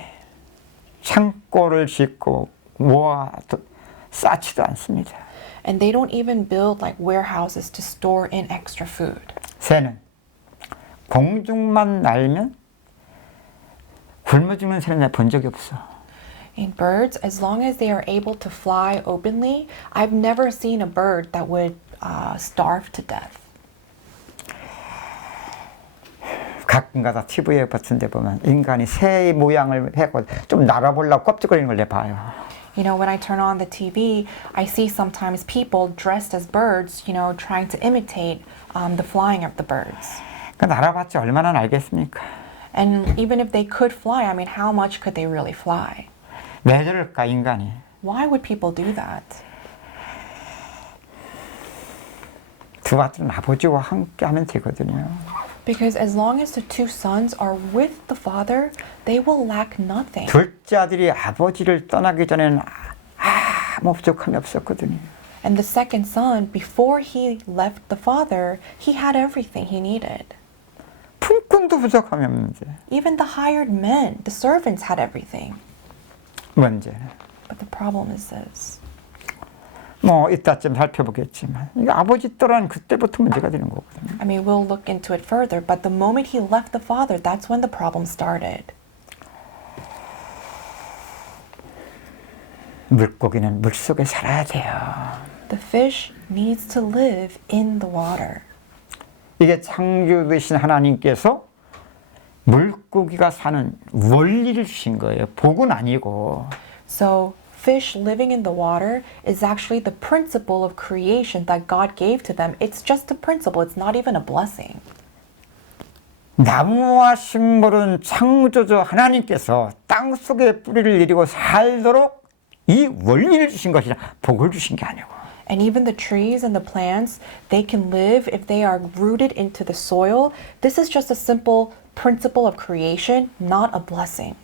창고를 짓고 쌓지도 않습니다. And they don't even build like warehouses to store in extra food. 새는 공중만 날면 굶어 죽는 새는 내가 본 적이 없어. In birds, as long as they are able to fly openly, I've never seen a bird that would starve to death. 가끔가다 TV에 같은 데 보면 인간이 새의 모양을 해고 좀 날아보려고 껍질거리는 걸 내가 봐요. When I turn on the TV, I see sometimes people dressed as birds, trying to imitate the flying of the birds. 날아봤자 얼마나 날겠습니까? And even if they could fly, I mean, how much could they really fly? 왜 저럴까 인간이? Why would people do that? 두 아들은 아버지와 함께 하면 되거든요. Because as long as the two sons are with the father, they will lack nothing. 둘째 아들이 아버지를 떠나기 전에는 아무 부족함이 없었거든요. And the second son, before he left the father, he had everything he needed. 품꾼도 부족함이 없는데. Even the hired men, the servants had everything. 문제. But the problem is this. 이따쯤 살펴보겠지만 이게 아버지 떠난 그때부터 문제가 되는 거거든요. I mean, we'll look into it further, but the moment he left the father, that's when the problem started. 물고기는 물속에 살아야 돼요. The fish needs to live in the water. 이게 창조주신 하나님께서 물고기가 사는 원리를 주신 거예요. 복은 아니고. So fish living in the water is actually the principle of creation that God gave to them. It's just a principle. It's not even a blessing. 나무와 식물은 창조주 하나님께서 땅속에 뿌리를 내리고 살도록 이 원리를 주신 것이라 복을 주신 게 아니고. And even the trees and the plants, they can live if they are rooted into the soil. This is just a simple principle of creation, not a blessing.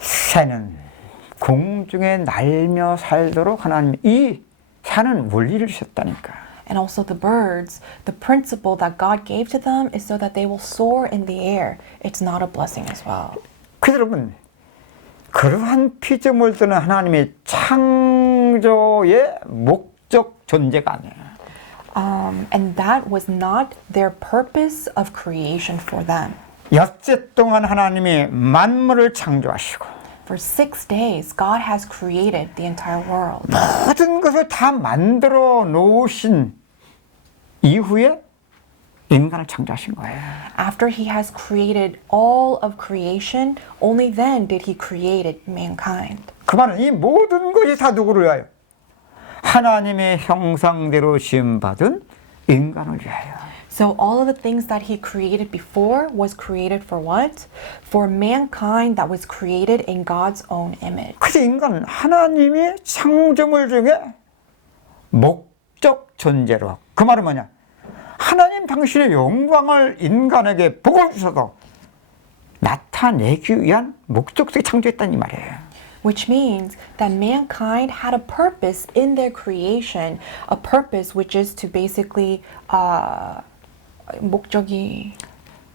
새는 공중에 날며 살도록 하나님 이 사는 원리를 주셨다니까. And also the birds, the principle that God gave to them is so that they will soar in the air. It's not a blessing as well. 그 여러분 그러한 피조물들은 하나님의 창조의 목적 존재가 아니에요. And that was not their purpose of creation for them. 엿새 동안 하나님이 만물을 창조하시고 For 6 days, God has created the entire world. 모든 것을 다 만들어 놓으신 이후에 인간을 창조하신 거예요. After he has created all of creation, only then did he create mankind. 그 말은 이 모든 것이 다 누구를 위하여? 하나님의 형상대로 지음받은 인간을 위하여. So all of the things that he created before was created for what? For mankind that was created in God's own image. 그래서 인간은 하나님의 창조물 중에 목적 존재로. 그 말은 뭐냐? 하나님 당신의 영광을 인간에게 복을 주셔서 나타내기 위한 목적성이 창조했다는 이 말이에요. Which means that mankind had a purpose in their creation, a purpose which is to basically 목적이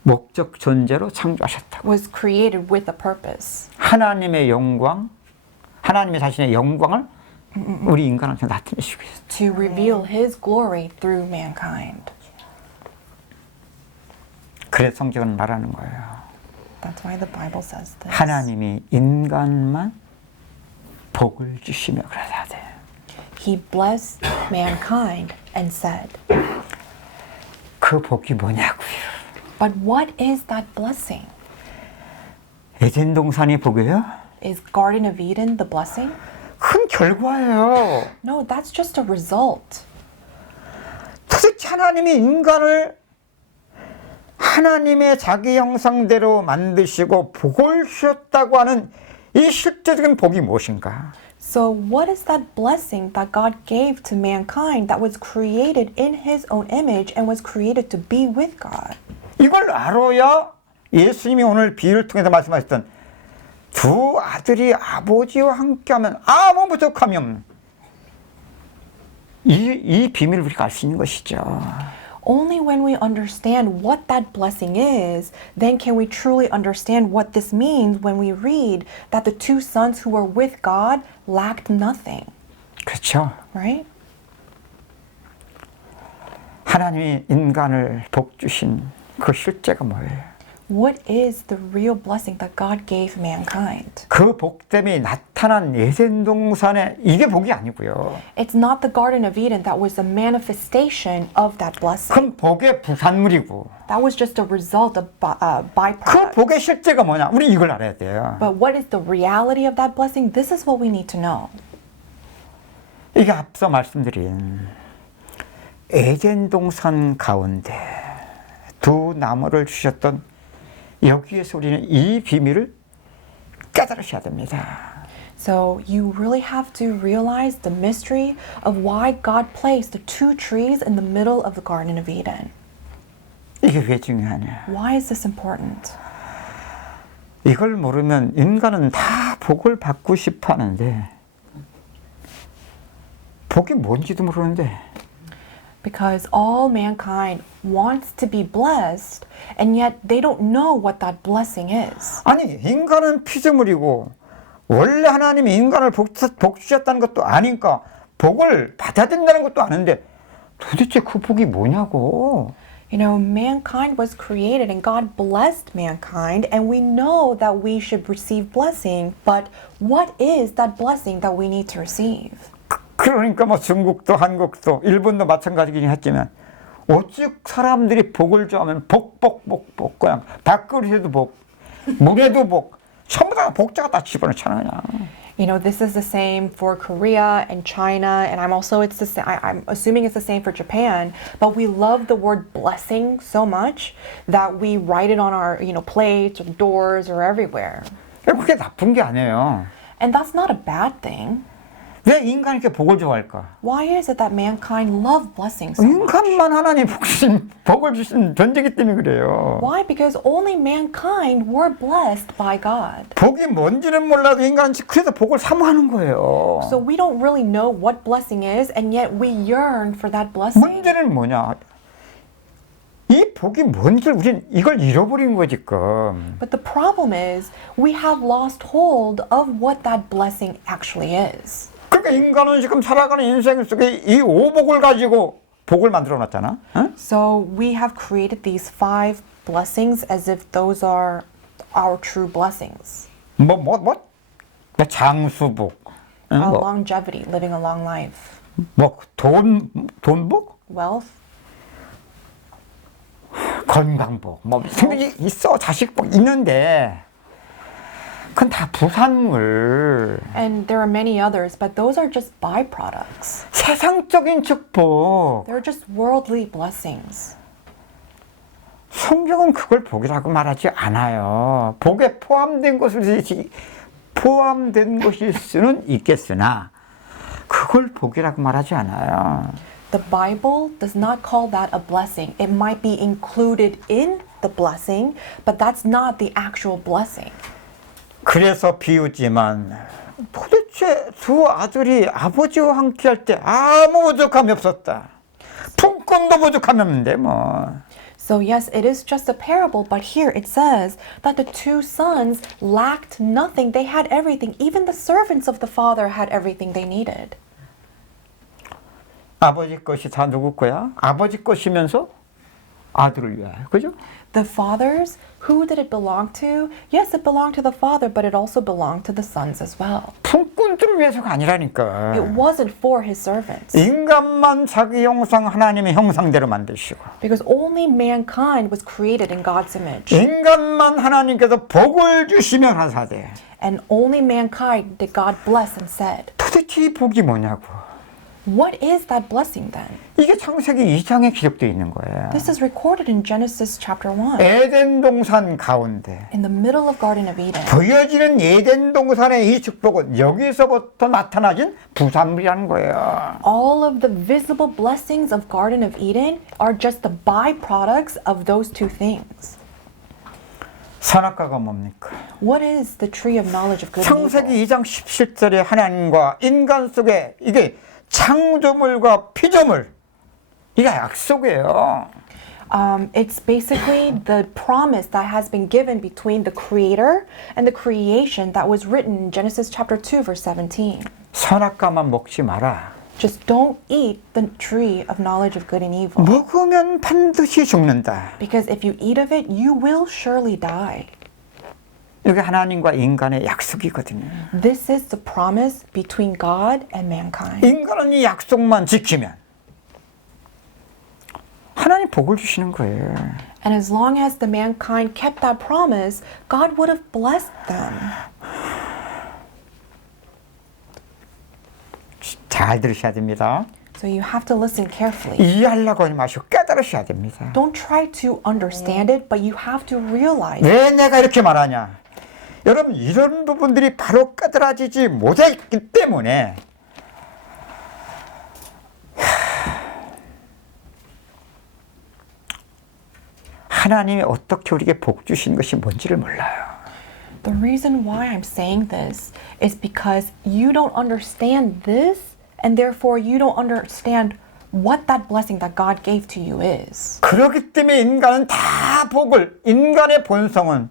목적 존재로 창조하셨다고. was created with a purpose. 하나님의 영광, 하나님의 자신의 영광을 우리 인간한테 나타내시고 있어요. To reveal his glory through mankind. 그래서 성경은 말하는 거예요. That's why the Bible says this. 하나님이 인간만 복을 주시며 그러사대. He blessed mankind and said, 그 복이 뭐냐고요? but what is that blessing? 에덴 동산이 복이에요? Is Garden of Eden the blessing? 큰 결과예요. No, that's just a result. 도대체 하나님이 인간을 하나님의 자기 형상대로 만드시고 복을 주셨다고 하는 이 실제적인 복이 무엇인가? So what is that blessing that God gave to mankind that was created in his own image and was created to be with God? 이걸 알아야 예수님이 오늘 비유를 통해서 말씀하셨던 두 아들이 아버지와 함께하면 아무 부족함이 없는 이 비밀을 우리가 알 수 있는 것이죠. Only when we understand what that blessing is, then can we truly understand what this means when we read that the two sons who were with God lacked nothing, 그렇죠. right? 하나님이 인간을 복 주신 그 실제가 뭐예요? What is the real blessing that God gave mankind? 그 복됨이 나타난 에덴 동산에 이게 복이 아니고요. It's not the Garden of Eden that was a manifestation of that blessing. 그건 복의 부산물이고 That was just a result of 그 byproduct. 복의 실제가 뭐냐? 우리 이걸 알아야 돼요. But what is the reality of that blessing? This is what we need to know. 이게 앞서 말씀드린 에덴 동산 가운데 두 나무를 주셨던 여기에서 우리는 이 비밀을 깨달으셔야 됩니다. So you really have to realize the mystery of why God placed the two trees in the middle of the Garden of Eden. 이게 왜 중요하냐? Why is this important? 이걸 모르면 인간은 다 복을 받고 싶어 하는데 복이 뭔지도 모르는데 Because all mankind wants to be blessed, and yet they don't know what that blessing is. 아니 인간은 피조물이고 원래 하나님이 인간을 복 주셨다는 것도 아니까 복을 받아야 된다는 것도 아는데 도대체 그 복이 뭐냐고. You know, mankind was created and God blessed mankind, and we know that we should receive blessing, but what is that blessing that we need to receive? 그러니까 뭐 중국도 한국도 일본도 마찬가지긴 했지만 오직 사람들이 복을 좋아하면 복 그냥 밥그릇에도 복, 물에도 복, 전부 다 복자가 다 집어넣잖아 그냥. You know, this is the same for Korea and China, and I'm assuming it's the same for Japan. But we love the word blessing so much that we write it on our, plates or doors or everywhere. 그게 나쁜 게 아니에요. And that's not a bad thing. 왜 인간이 이렇게 복을 좋아할까? Why is it that mankind love blessing so much? 인간만 하나님 복을 주신 존재이기 때문에 그래요. Why? Because only mankind were blessed by God. 복이 뭔지는 몰라도 인간은 그래서 복을 사모하는 거예요. So we don't really know what blessing is, and yet we yearn for that blessing. 문제는 뭐냐? 이 복이 뭔지 우린 이걸 잃어버린 거야 지금. But the problem is we have lost hold of what that blessing actually is. 그러니까 인간은 지금 살아가는 인생 속에 이 오복을 가지고 복을 만들어 놨잖아. 응? So we have created these 5 blessings as if those are our true blessings. 장수복, 응? Longevity, living a long life. 돈복, Wealth, 건강복, 생각이 있어, 자식복 있는데. 그건 다 부산물. and there are many others, but those are just byproducts. 세상적인 축복. They're just worldly blessings. 성경은 그걸 복이라고 말하지 않아요. 복에 포함된 것일 수는 있겠으나 그걸 복이라고 말하지 않아요. The Bible does not call that a blessing. It might be included in the blessing, but that's not the actual blessing. 그래서 비웃지만 도대체 두 아들이 아버지와 함께 할 때 아무 부족함이 없었다. 품꾼도 부족함이 없는데 뭐. So yes, it is just a parable, but here it says that the 2 sons lacked nothing. They had everything. Even the servants of the father had everything they needed. 아버지 것이 다 누구 거야? 아버지 것이면서 아들을 위하여. 그죠? The fathers, who did it belong to? Yes, it belonged to the father, but it also belonged to the sons as well. 품꾼들을 위해서가 아니라니까. It wasn't for his servants. 인간만 자기 형상 하나님의 형상대로 만드시고 Because only mankind was created in God's image. 인간만 하나님께서 복을 주시며 하사대. And only mankind did God bless and said. 도대체 이 복이 뭐냐고. What is that blessing then? 이게 창세기 2장에 기록되어 있는 거예요. This is recorded in Genesis chapter 1. 에덴 동산 가운데 In the middle of Garden of Eden. 보여지는 에덴 동산의 이 축복은 여기서부터 나타나진 부산물이라는 거예요. All of the visible blessings of Garden of Eden are just the byproducts of those 2 things. 선악과가 뭡니까? What is the tree of knowledge of good and evil? 창세기 2장 17절에 하나님과 인간 속에 이게 창조물과 피조물 이게 약속이에요. It's basically the promise that has been given between the creator and the creation that was written in Genesis chapter 2 verse 17. 선악과만 먹지 마라. Just don't eat the tree of knowledge of good and evil. 먹으면 반드시 죽는다. Because if you eat of it, you will surely die. 이게 하나님과 인간의 약속이거든요. This is the promise between God and mankind. 인간은 이 약속만 지키면 하나님 복을 주시는 거예요. And as long as the mankind kept that promise, God would have blessed them. 잘 들으셔야 됩니다. So you have to listen carefully. 이해하려고 하지 마시고 깨달으셔야 됩니다. Don't try to understand it, but you have to realize. 왜 내가 이렇게 말하냐? 여러분 이런 부분들이 바로 깨달아지지 못했기 때문에 하나님이 어떻게 우리에게 복 주신 것이 뭔지를 몰라요. The reason why I'm saying this is because you don't understand this, and therefore you don't understand what that blessing that God gave to you is. 그렇기 때문에 인간은 다 복을, 인간의 본성은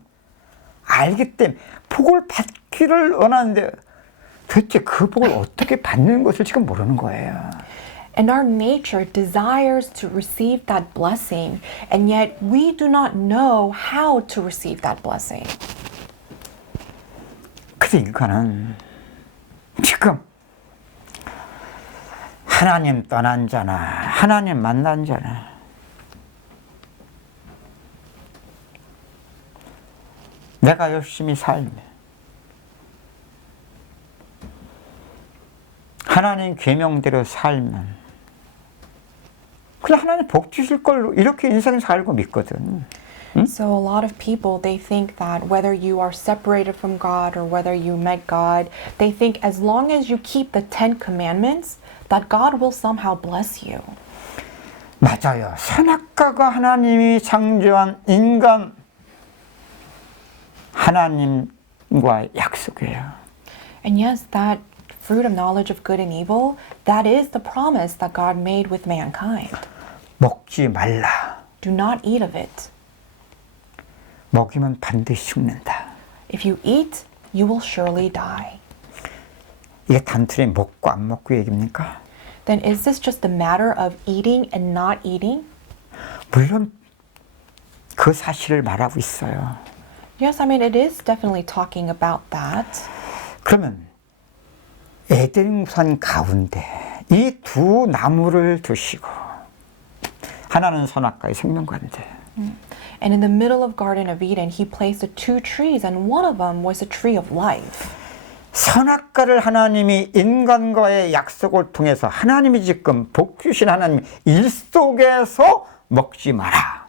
알기 때문에 복을 받기를 원하는데 도대체 그 복을 어떻게 받는 것을 지금 모르는 거예요. And our nature desires to receive that blessing, and yet we do not know how to receive that blessing. 그래서 인간은 지금 하나님 떠난 자나 하나님 만난 자나 내가 열심히 살면 하나님 계명대로 살면 그냥 하나님 복 주실 걸로 이렇게 인생 살고 믿거든. So a lot of people, they think that whether you are separated from God or whether you met God, they think as long as you keep the 10 commandments, that God will somehow bless you. 맞아요. 선악과가 하나님이 창조한 인간 하나님과 약속이에요. And yes, that fruit of knowledge of good and evil, that is the promise that God made with mankind. 먹지 말라. Do not eat of it. 먹이면 반드시 죽는다. If you eat, you will surely die. 이게 단순히 먹고 안 먹고 얘기입니까? Then is this just a matter of eating and not eating? 물론 그 사실을 말하고 있어요. Yes, I mean, it is definitely talking about that. 그러면 에덴산 가운데 이 두 나무를 두시고 하나는 선악과의 생명과인데 And in the middle of Garden of Eden, he placed the 2 trees, and one of them was a tree of life. 선악과를 하나님이 인간과의 약속을 통해서 하나님이 지금 복 주신 하나님 일 속에서 먹지 마라.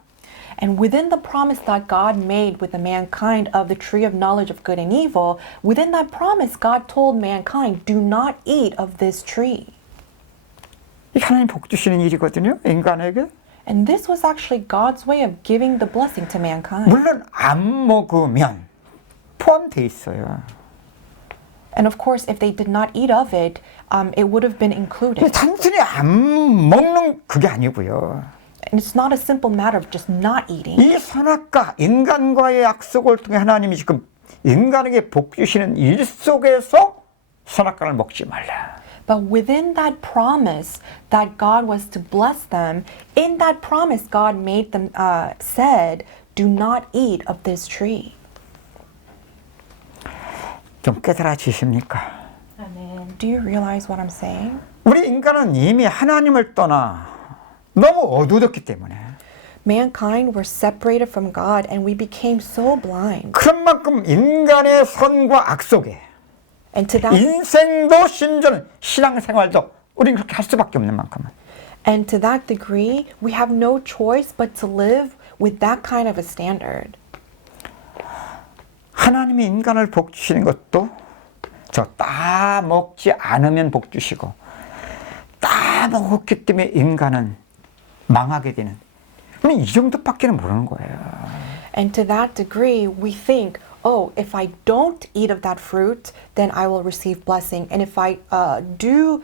And within the promise that God made with the mankind of the tree of knowledge of good and evil, within that promise, God told mankind, do not eat of this tree. 이 하나님 복 주시는 일이거든요, 인간에게. And this was actually God's way of giving the blessing to mankind. 물론 안 먹으면 포함되어 있어요. And of course, if they did not eat of it, it would have been included. 단순히 안 먹는 그게 아니고요. And it's not a simple matter of just not eating. 이 선악과 인간과의 약속을 통해 하나님이 지금 인간에게 복 주시는 일 속에서 선악과를 먹지 말라. But within that promise that God was to bless them, in that promise God made them said, "Do not eat of this tree." 좀 깨달아지십니까? Do you realize what I'm saying? 우리 인간은 이미 하나님을 떠나 너무 어두워졌기 때문에 Mankind were separated from God and we became so blind. 그런 만큼 인간의 선과 악 속에 And to that 인생도 심지어는 신앙생활도 우리는 그렇게 할 수밖에 없는 만큼은 And to that degree, we have no choice but to live with that kind of a standard. 하나님이 인간을 복 주시는 것도 저 따 먹지 않으면 복 주시고 따 먹었기 때문에 인간은 망하게 되는 그럼 이 정도밖에는 모르는 거예요. And to that degree, we think, oh, if I don't eat of that fruit, then I will receive blessing. And if I do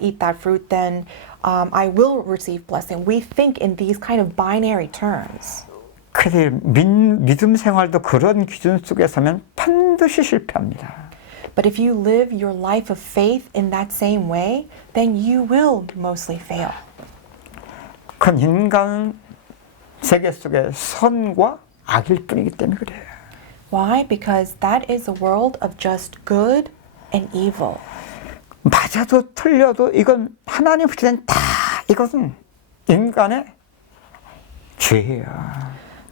eat that fruit, then I will receive blessing. We think in these kind of binary terms. 그래 믿음 생활도 그런 기준 속에 서면 반드시 실패합니다. But if you live your life of faith in that same way, then you will mostly fail. 그건 인간 세계 속의 선과 악일 뿐이기 때문에 그래요. Why? Because that is a world of just good and evil. 맞아도 틀려도 이건 하나님 주된 다 이것은 인간의 죄예요.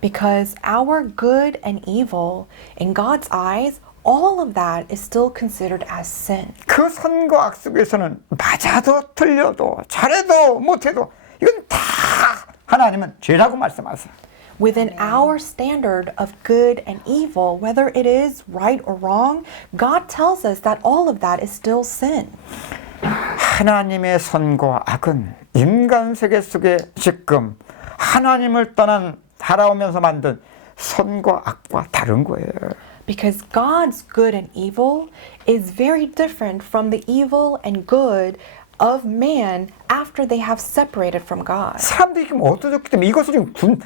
Because our good and evil, in God's eyes, all of that is still considered as sin. 그 선과 악 속에서는 맞아도 틀려도 잘해도 못해도 이건 다 하나님은 죄라고 말씀하세요. Within our standard of good and evil, whether it is right or wrong, God tells us that all of that is still sin. 하나님의 선과 악은 인간 세계 속에 지금 하나님을 떠난 살아오면서 만든 선과 악과 다른 거예요. Because God's good and evil is very different from the evil and good of man after they have separated from God. 사람들이 지금 어두워졌기 때문에 이것을 지금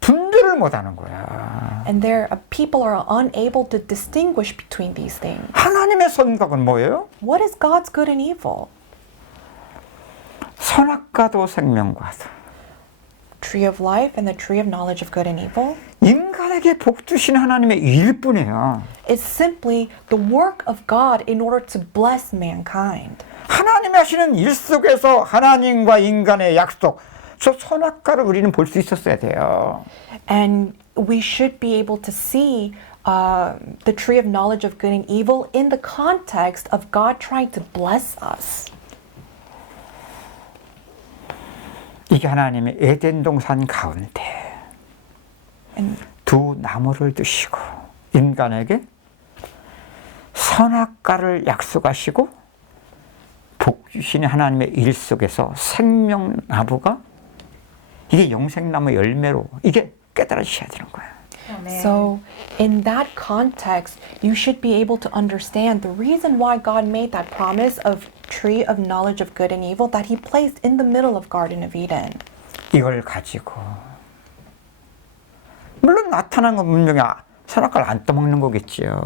분별을 못하는 거야. And people are unable to distinguish between these things. 하나님의 선과 악은 뭐예요? What is God's good and evil? 선악과도 생명과도. Tree of life and the tree of knowledge of good and evil 인간에게 복 주신 하나님의 일뿐이에요. is simply the work of God in order to bless mankind. 하나님이 하시는 일 속에서 하나님과 인간의 약속, 저 선악과를 우리는 볼 수 있었어야 돼요. And we should be able to see the tree of knowledge of good and evil in the context of God trying to bless us. 이게 하나님의 에덴 동산 가운데 And 두 나무를 드시고 인간에게 선악과를 약속하시고 복 주시는 하나님의 일 속에서 생명나무가 이게 영생나무 열매로 이게 깨달아지셔야 되는 거예요. so, in that context, you should be able to understand the reason why God made that promise of tree of knowledge of good and evil that He placed in the middle of Garden of Eden. 이걸 가지고 물론 나타난 건 분명히 선악과를 안 떠먹는 거겠지요.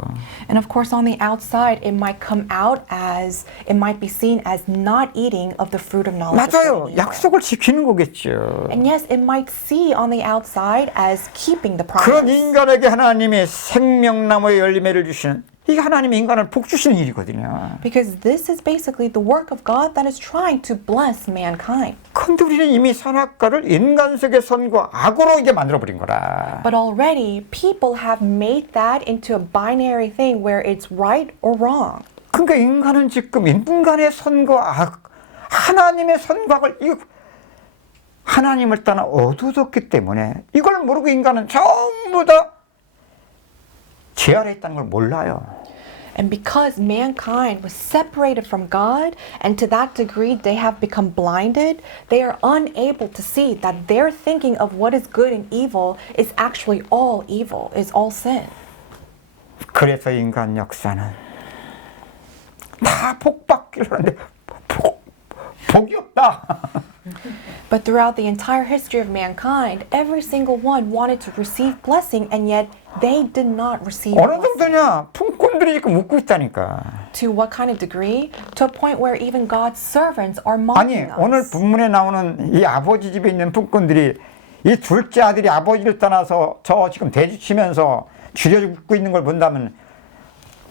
And of course, on the outside, it might come out as, it might be seen as not eating of the fruit of knowledge of good 맞아요. and evil. 약속을 지키는 거겠죠. And yes, it might see on the outside as keeping the 그런 promise. 인간에게 하나님의 생명나무의 열매를 주시는 이게 하나님이 인간을 복 주시는 일이거든요. Because this is basically the work of God that is trying to bless mankind. 근데 우리는 이미 선악과를 인간 속의 선과 악으로 이게 만들어버린 거라. But already, people have made that into a binary thing where it's right or wrong. 그러니까 인간은 지금 인간의 선과 악, 하나님의 선과 악을 이거 하나님을 떠나 어두웠기 때문에 이걸 모르고 인간은 전부 다 죄 아래 있다는 걸 몰라요. And because mankind was separated from God, and to that degree they have become blinded, they are unable to see that their thinking of what is good and evil is actually all evil, is all sin. 그래서 인간 역사는 다 복받기를 하는데 복이 없다. But throughout the entire history of mankind, every single one wanted to receive blessing, and yet they did not receive 어느 blessing. 정도냐? 품꾼들이 지금 웃고 있다니까. To what kind of degree? To a point where even God's servants are 아니 mocking 오늘 us. 본문에 나오는 이 아버지 집에 있는 품꾼들이 이 둘째 아들이 아버지를 떠나서 저 지금 대주치면서 줄여죽고 있는 걸 본다면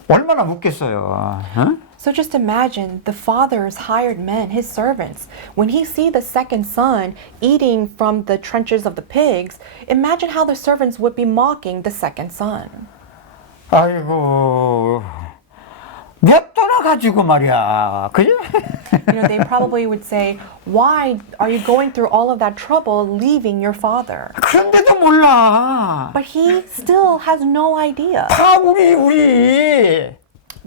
얼마나 묻겠어요. 응? So just imagine the father's hired men, his servants, when he see the second son eating from the trenches of the pigs, imagine how the servants would be mocking the second son. 아이고 몇 떠나가지고 말이야, 그지? You know, they probably would say, "Why are you going through all of that trouble leaving your father?" 그런데도 몰라. But he still has no idea. 다 우리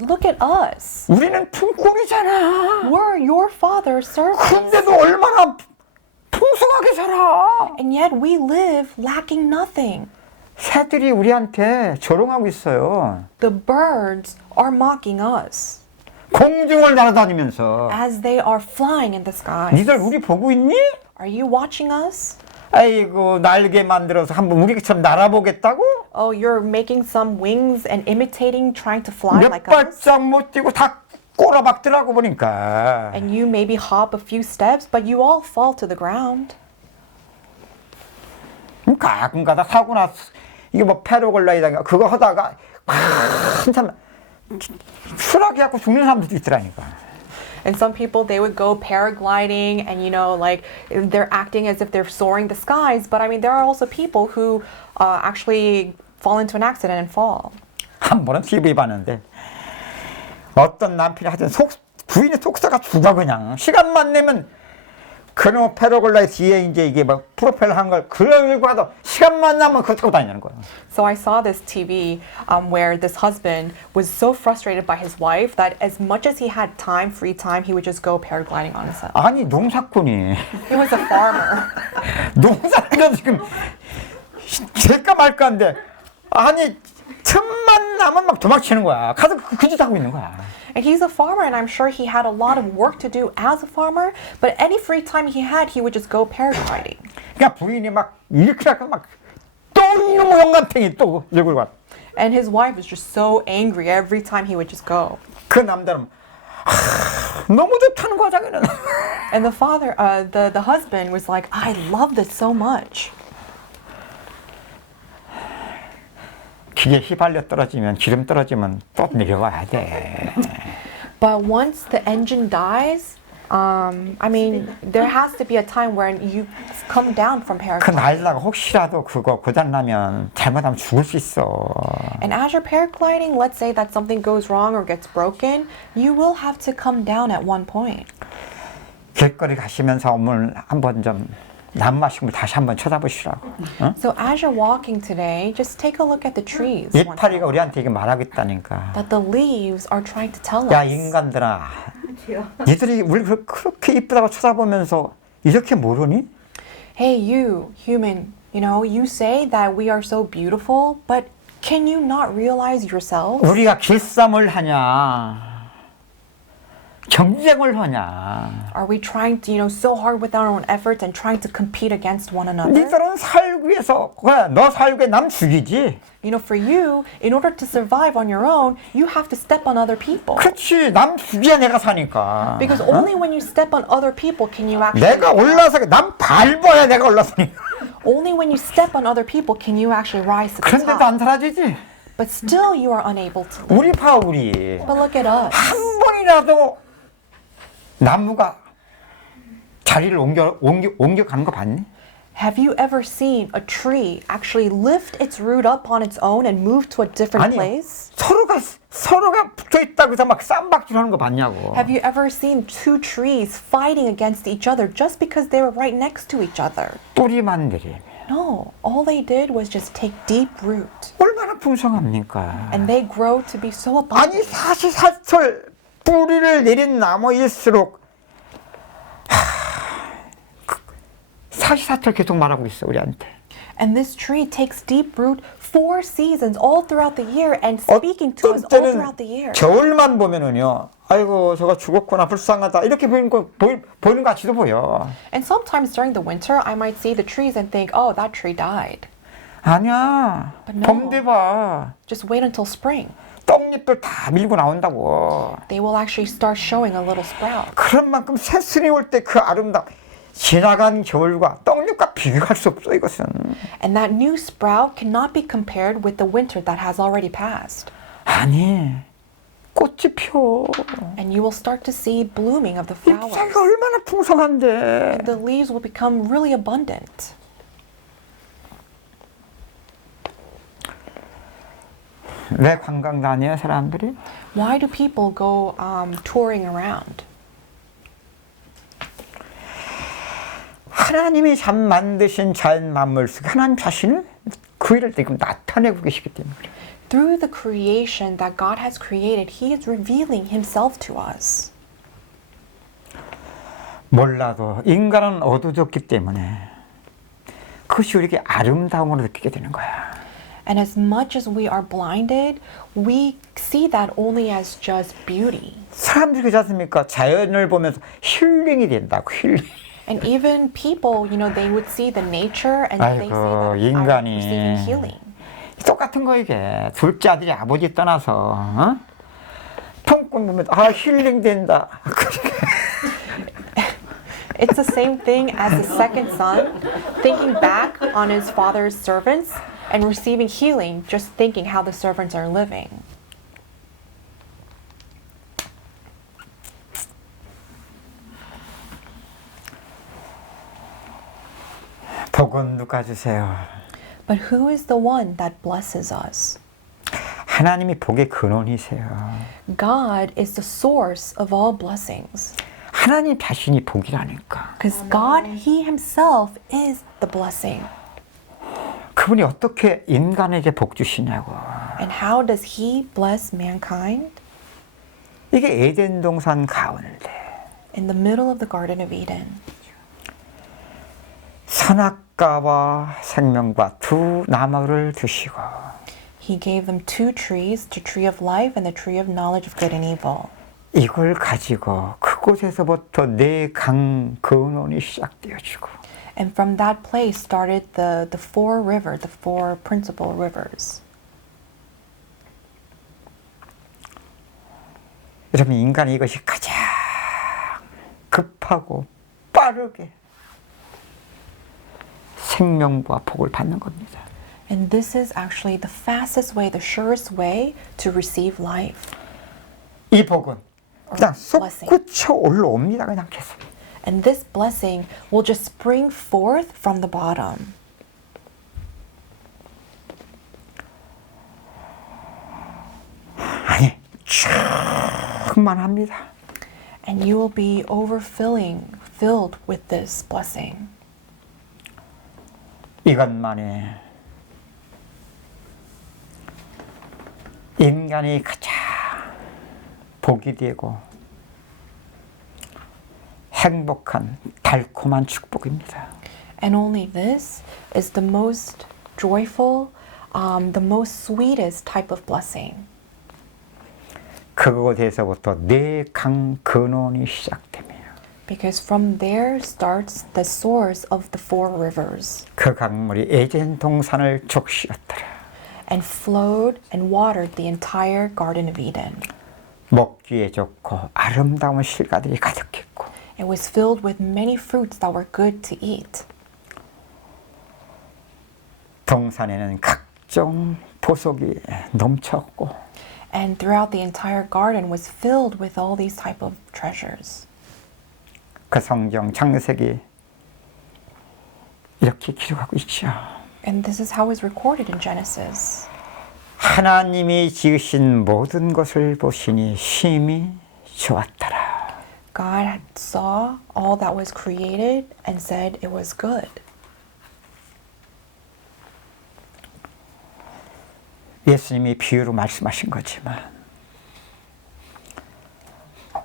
Look at us. 우리는 품꾼이잖아. We're your father's servants. 그런데도 얼마나 풍성하게 살아. And yet we live lacking nothing. 새들이 우리한테 조롱하고 있어요. The birds are mocking us 공중을 날아다니면서 as they are flying in the sky. 니들 우리 보고 있니? Are you watching us? 아이고 날개 만들어서 한번 우리처럼 날아보겠다고? Oh, you're making some wings and imitating, trying to fly 몇 like us? 발짝 못 뛰고 다 꼬라박더라고 보니까. And you maybe hop a few steps, but you all fall to the ground. 가끔가다 사고 났어. 이게 뭐 패러글라이딩가 그거 하다가 한참 추락해갖고 죽는 사람들도 있더라니까. And some people, they would go paragliding and, you know, like they're acting as if they're soaring the skies. But I mean, there are also people who actually fall into an accident and fall. 한 번은 TV에 봤는데 어떤 남편이 하여튼 부인의 속사가 죽어 그냥. 시간만 내면 그놈 패러글라이드 뒤에 이제 이게 막 프로펠러 한 걸 그걸 봐도 시간만 나면 그거 타고 다니는 거야. So I saw this TV where this husband was so frustrated by his wife that as much as he had time, free time, he would just go paragliding on himself. 아니 농사꾼이 He was a farmer. 농사꾼이 지금 될까 말까인데 아니 틈만 나면 막 도망치는 거야. 가서 그 짓 하고 있는 거야. And he's a farmer, and I'm sure he had a lot of work to do as a farmer, but any free time he had, he would just go paragliding. 그러니까 부인이 막 이렇게 하고 막또 이놈의 영감탱이 또 이러고 와. And his wife was just so angry every time he would just go. 그 남자는 너무 좋다는 거야 자기는. And the father, the husband was like, I love this so much. 기계 휘발려 떨어지면 기름 떨어지면 또 내려와야 돼. But once the engine dies, I mean, there has to be a time when you come down from 그 paragliding. 날다가 혹시라도 그거 고장나면 잘못하면 죽을 수 있어. And as you're paragliding, let's say that something goes wrong or gets broken, you will have to come down at one point. 길거리 가시면서 오늘 한번 좀 나무 마시고 다시 한번 쳐다보시라고. 어? So as you're walking today, just take a look at the trees. once in a 이파리가 while. 우리한테 이게 말하겠다니까. That the leaves are trying to tell 야 us. 인간들아, 니들이 우리 그렇게 이쁘다고 쳐다보면서 이렇게 모르니? Hey, you, human, you say that we are so beautiful, but can you not realize yourself? 우리가 길쌈을 하냐? 경쟁을 하냐? Are we trying to, so hard with our own efforts and trying to compete against one another? 니들은 살기 위해서 그래, 너 살기 위해 남 죽이지. For you, in order to survive on your own, you have to step on other people. 그렇지, 남 죽여야 내가 사니까. Because only when you step on other people can you actually. 내가 올라서 남 밟아야 내가 올라서니까. Only when you step on other people can you actually rise to the 그런데도 top. 안 사라지지. But still, you are unable to. 우리 봐 우리. But look at us. 한 번이라도 나무가 자리를 옮겨가는 거 봤니? Have you ever seen a tree actually lift its root up on its own and move to a different 아니요. place? 서로가 붙어 있다고 해서 막 쌈박질하는 거 봤냐고. Have you ever seen two trees fighting against each other just because they were right next to each other? 뿌리만 내리면 No, all they did was just take deep root. 얼마나 풍성합니까? And they grow to be so 아니 abundant. 사시사철 뿌리를 내린 나무일수록 사시사철 계속 말하고 있어 우리한테. And this tree takes deep root 4 seasons all throughout the year and speaking to us 어떤 all 때는 throughout the year. 겨울만 보면은요, 아이고 저거 죽었구나 불쌍하다 이렇게 보이는 것 같이도 보여. And sometimes during the winter, I might see the trees and think, oh, that tree died. 아니야. But no. 봄 돼봐. Just wait until spring. 떡잎들 다 밀고 나온다고. They will actually start showing a little sprout. 그런 만큼 새순이 올 때 그 아름다움. 지나간 겨울과 떡잎과 비교할 수 없어 이것은. And that new sprout cannot be compared with the winter that has already passed. 아니, 꽃이 펴. And you will start to see blooming of the 잎사귀가 flowers. 얼마나 풍성한데. The leaves will become really abundant. 왜 관광 다녀요 사람들이? Why do people go touring around? 하나님이 참 만드신 자연 만물 속에 하나님 자신을 그 일을 지금 나타내고 계시기 때문에 그래요. Through the creation that God has created, He is revealing Himself to us. 몰라도 인간은 어두웠기 때문에 그것이 우리에게 아름다움으로 느끼게 되는 거야. And as much as we are blinded, we see that only as just beauty. 사람들이 그렇지 않습니까? 자연을 보면서 힐링이 된다고 힐링. And even people, they would see the nature and they say 아이고, that I'm 인간이. receiving healing. 똑같은 거 이게 둘째 아들이 아버지 떠나서 펑펑 보면 힐링 된다. It's the same thing as the second son thinking back on his father's servants and receiving healing just thinking how the servants are living. 복은 누가 주세요? But who is the one that blesses us? 하나님이 복의 근원이세요. God is the source of all blessings. 하나님 자신이 복이라니까. Because God, He Himself is the blessing. 그분이 어떻게 인간에게 복 주시냐고. And how does He bless mankind? 이게 에덴 동산 가운데 In the middle of the Garden of Eden. 선악과와 생명과 두 나무를 주시고 He gave them 2 trees, the tree of life and the tree of knowledge of good and evil. 이걸 가지고 그곳에서부터 네 강 근원이 시작되어지고 And from that place started the 4 rivers, the 4 principal rivers. 여러분 인간이 이것이 가장 급하고 빠르게 생명과 복을 받는 겁니다. And this is actually the fastest way, the surest way to receive life. 이 복은 그냥 blessing. 솟구쳐 올라옵니다. 그냥 계속. And this blessing will just spring forth from the bottom. 아니, 충만합니다. And you will be filled with this blessing. 이것만이 인간이 가장 복이 되고 행복한 달콤한 축복입니다. And only this is the most joyful, the most sweetest type of blessing. 그곳에서부터 네 강 근원이 시작됩니다. Because from there starts the source of the four rivers. 그 강물이 에덴 동산을 적시었더라. And flowed and watered the entire Garden of Eden. 먹기에 좋고 아름다운 실과들이 가득했고 It was filled with many fruits that were good to eat. 동산에는 각종 보석이 넘쳤고 And throughout the entire garden was filled with all these type of treasures. 그 성경 창세기 이렇게 기록하고 있죠. And this is how it's recorded in Genesis. 하나님이 지으신 모든 것을 보시니 심히 좋았더라. God saw all that was created and said it was good. 예수님이 비유로 말씀하신 거지만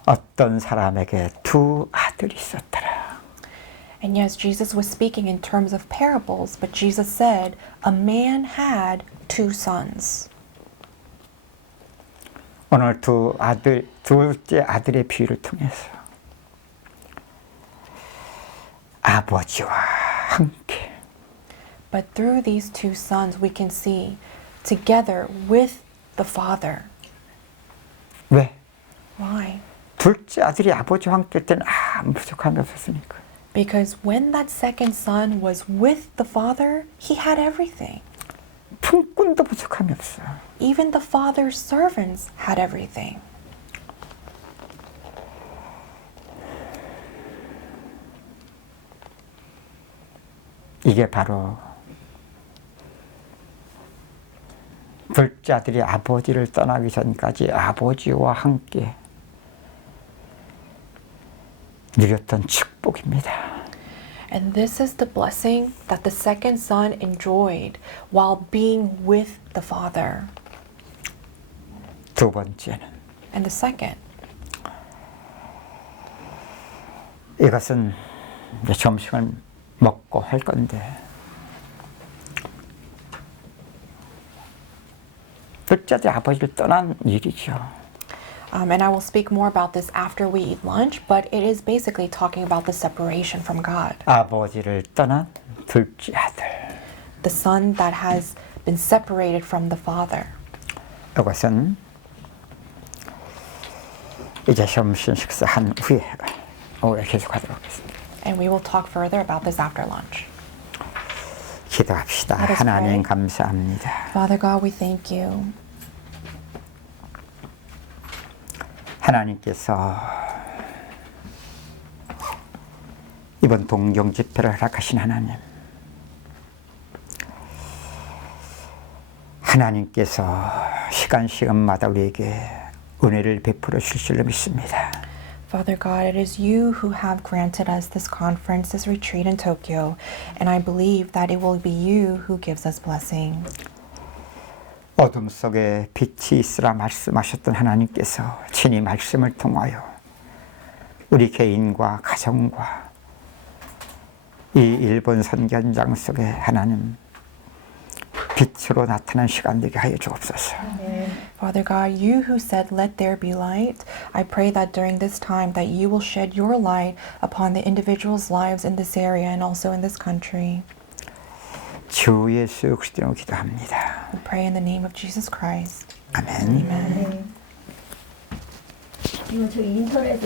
어떤 사람에게 두 아들이 있었더라. And yes, Jesus was speaking in terms of parables, but Jesus said, a man had two sons. 오늘 둘째 아들의 비유를 통해서 아버지와 함께 But through these two sons, we can see together with the Father. 왜? Why? 둘째 아들이 아버지와 함께 할 때는 아무 부족함이 없었으니까. Because when that second son was with the Father, he had everything. 품꾼도 부족함이 없어. Even the Father's servants had everything. 이게 바로 둘째 아들이 아버지를 떠나기 전까지 아버지와 함께 누렸던 축복입니다. And this is the blessing that the second son enjoyed while being with the Father. 두 번째는 And the second, 이것은 이제 점심을 먹고 할 건데 둘째 아들이 아버지를 떠난 일이죠. and I will speak more about this after we eat lunch, but it is basically talking about the separation from God. 아버지를 떠난 둘째 아들. The son that has been separated from the Father. 이것은 이제 점심 식사한 후에 오래 계속하도록 하겠습니다. And we will talk further about this after lunch. 기도합시다. Let us 하나님 pray. 감사합니다. Father God, we thank you. 하나님께서 이번 동경 집회를 허락하신 하나님, 하나님께서 시간마다 우리에게 은혜를 베풀어 주실 줄로 믿습니다. Father God, it is you who have granted us this conference, this retreat in Tokyo, and I believe that it will be you who gives us blessing. 어둠 속에 빛이 있으라 말씀하셨던 하나님께서 친히 말씀을 통하여 우리 개인과 가정과 이 일본 선교 현장 속에 하나님 빛으로 나타난 시간 되게 하여 주옵소서. Father God, you who said, let there be light, I pray that during this time that you will shed your light upon the individuals' lives in this area and also in this country. 주 예수 그리스도로 기도합니다. We pray in the name of Jesus Christ. 아멘. Amen. 이거 저희 인터넷에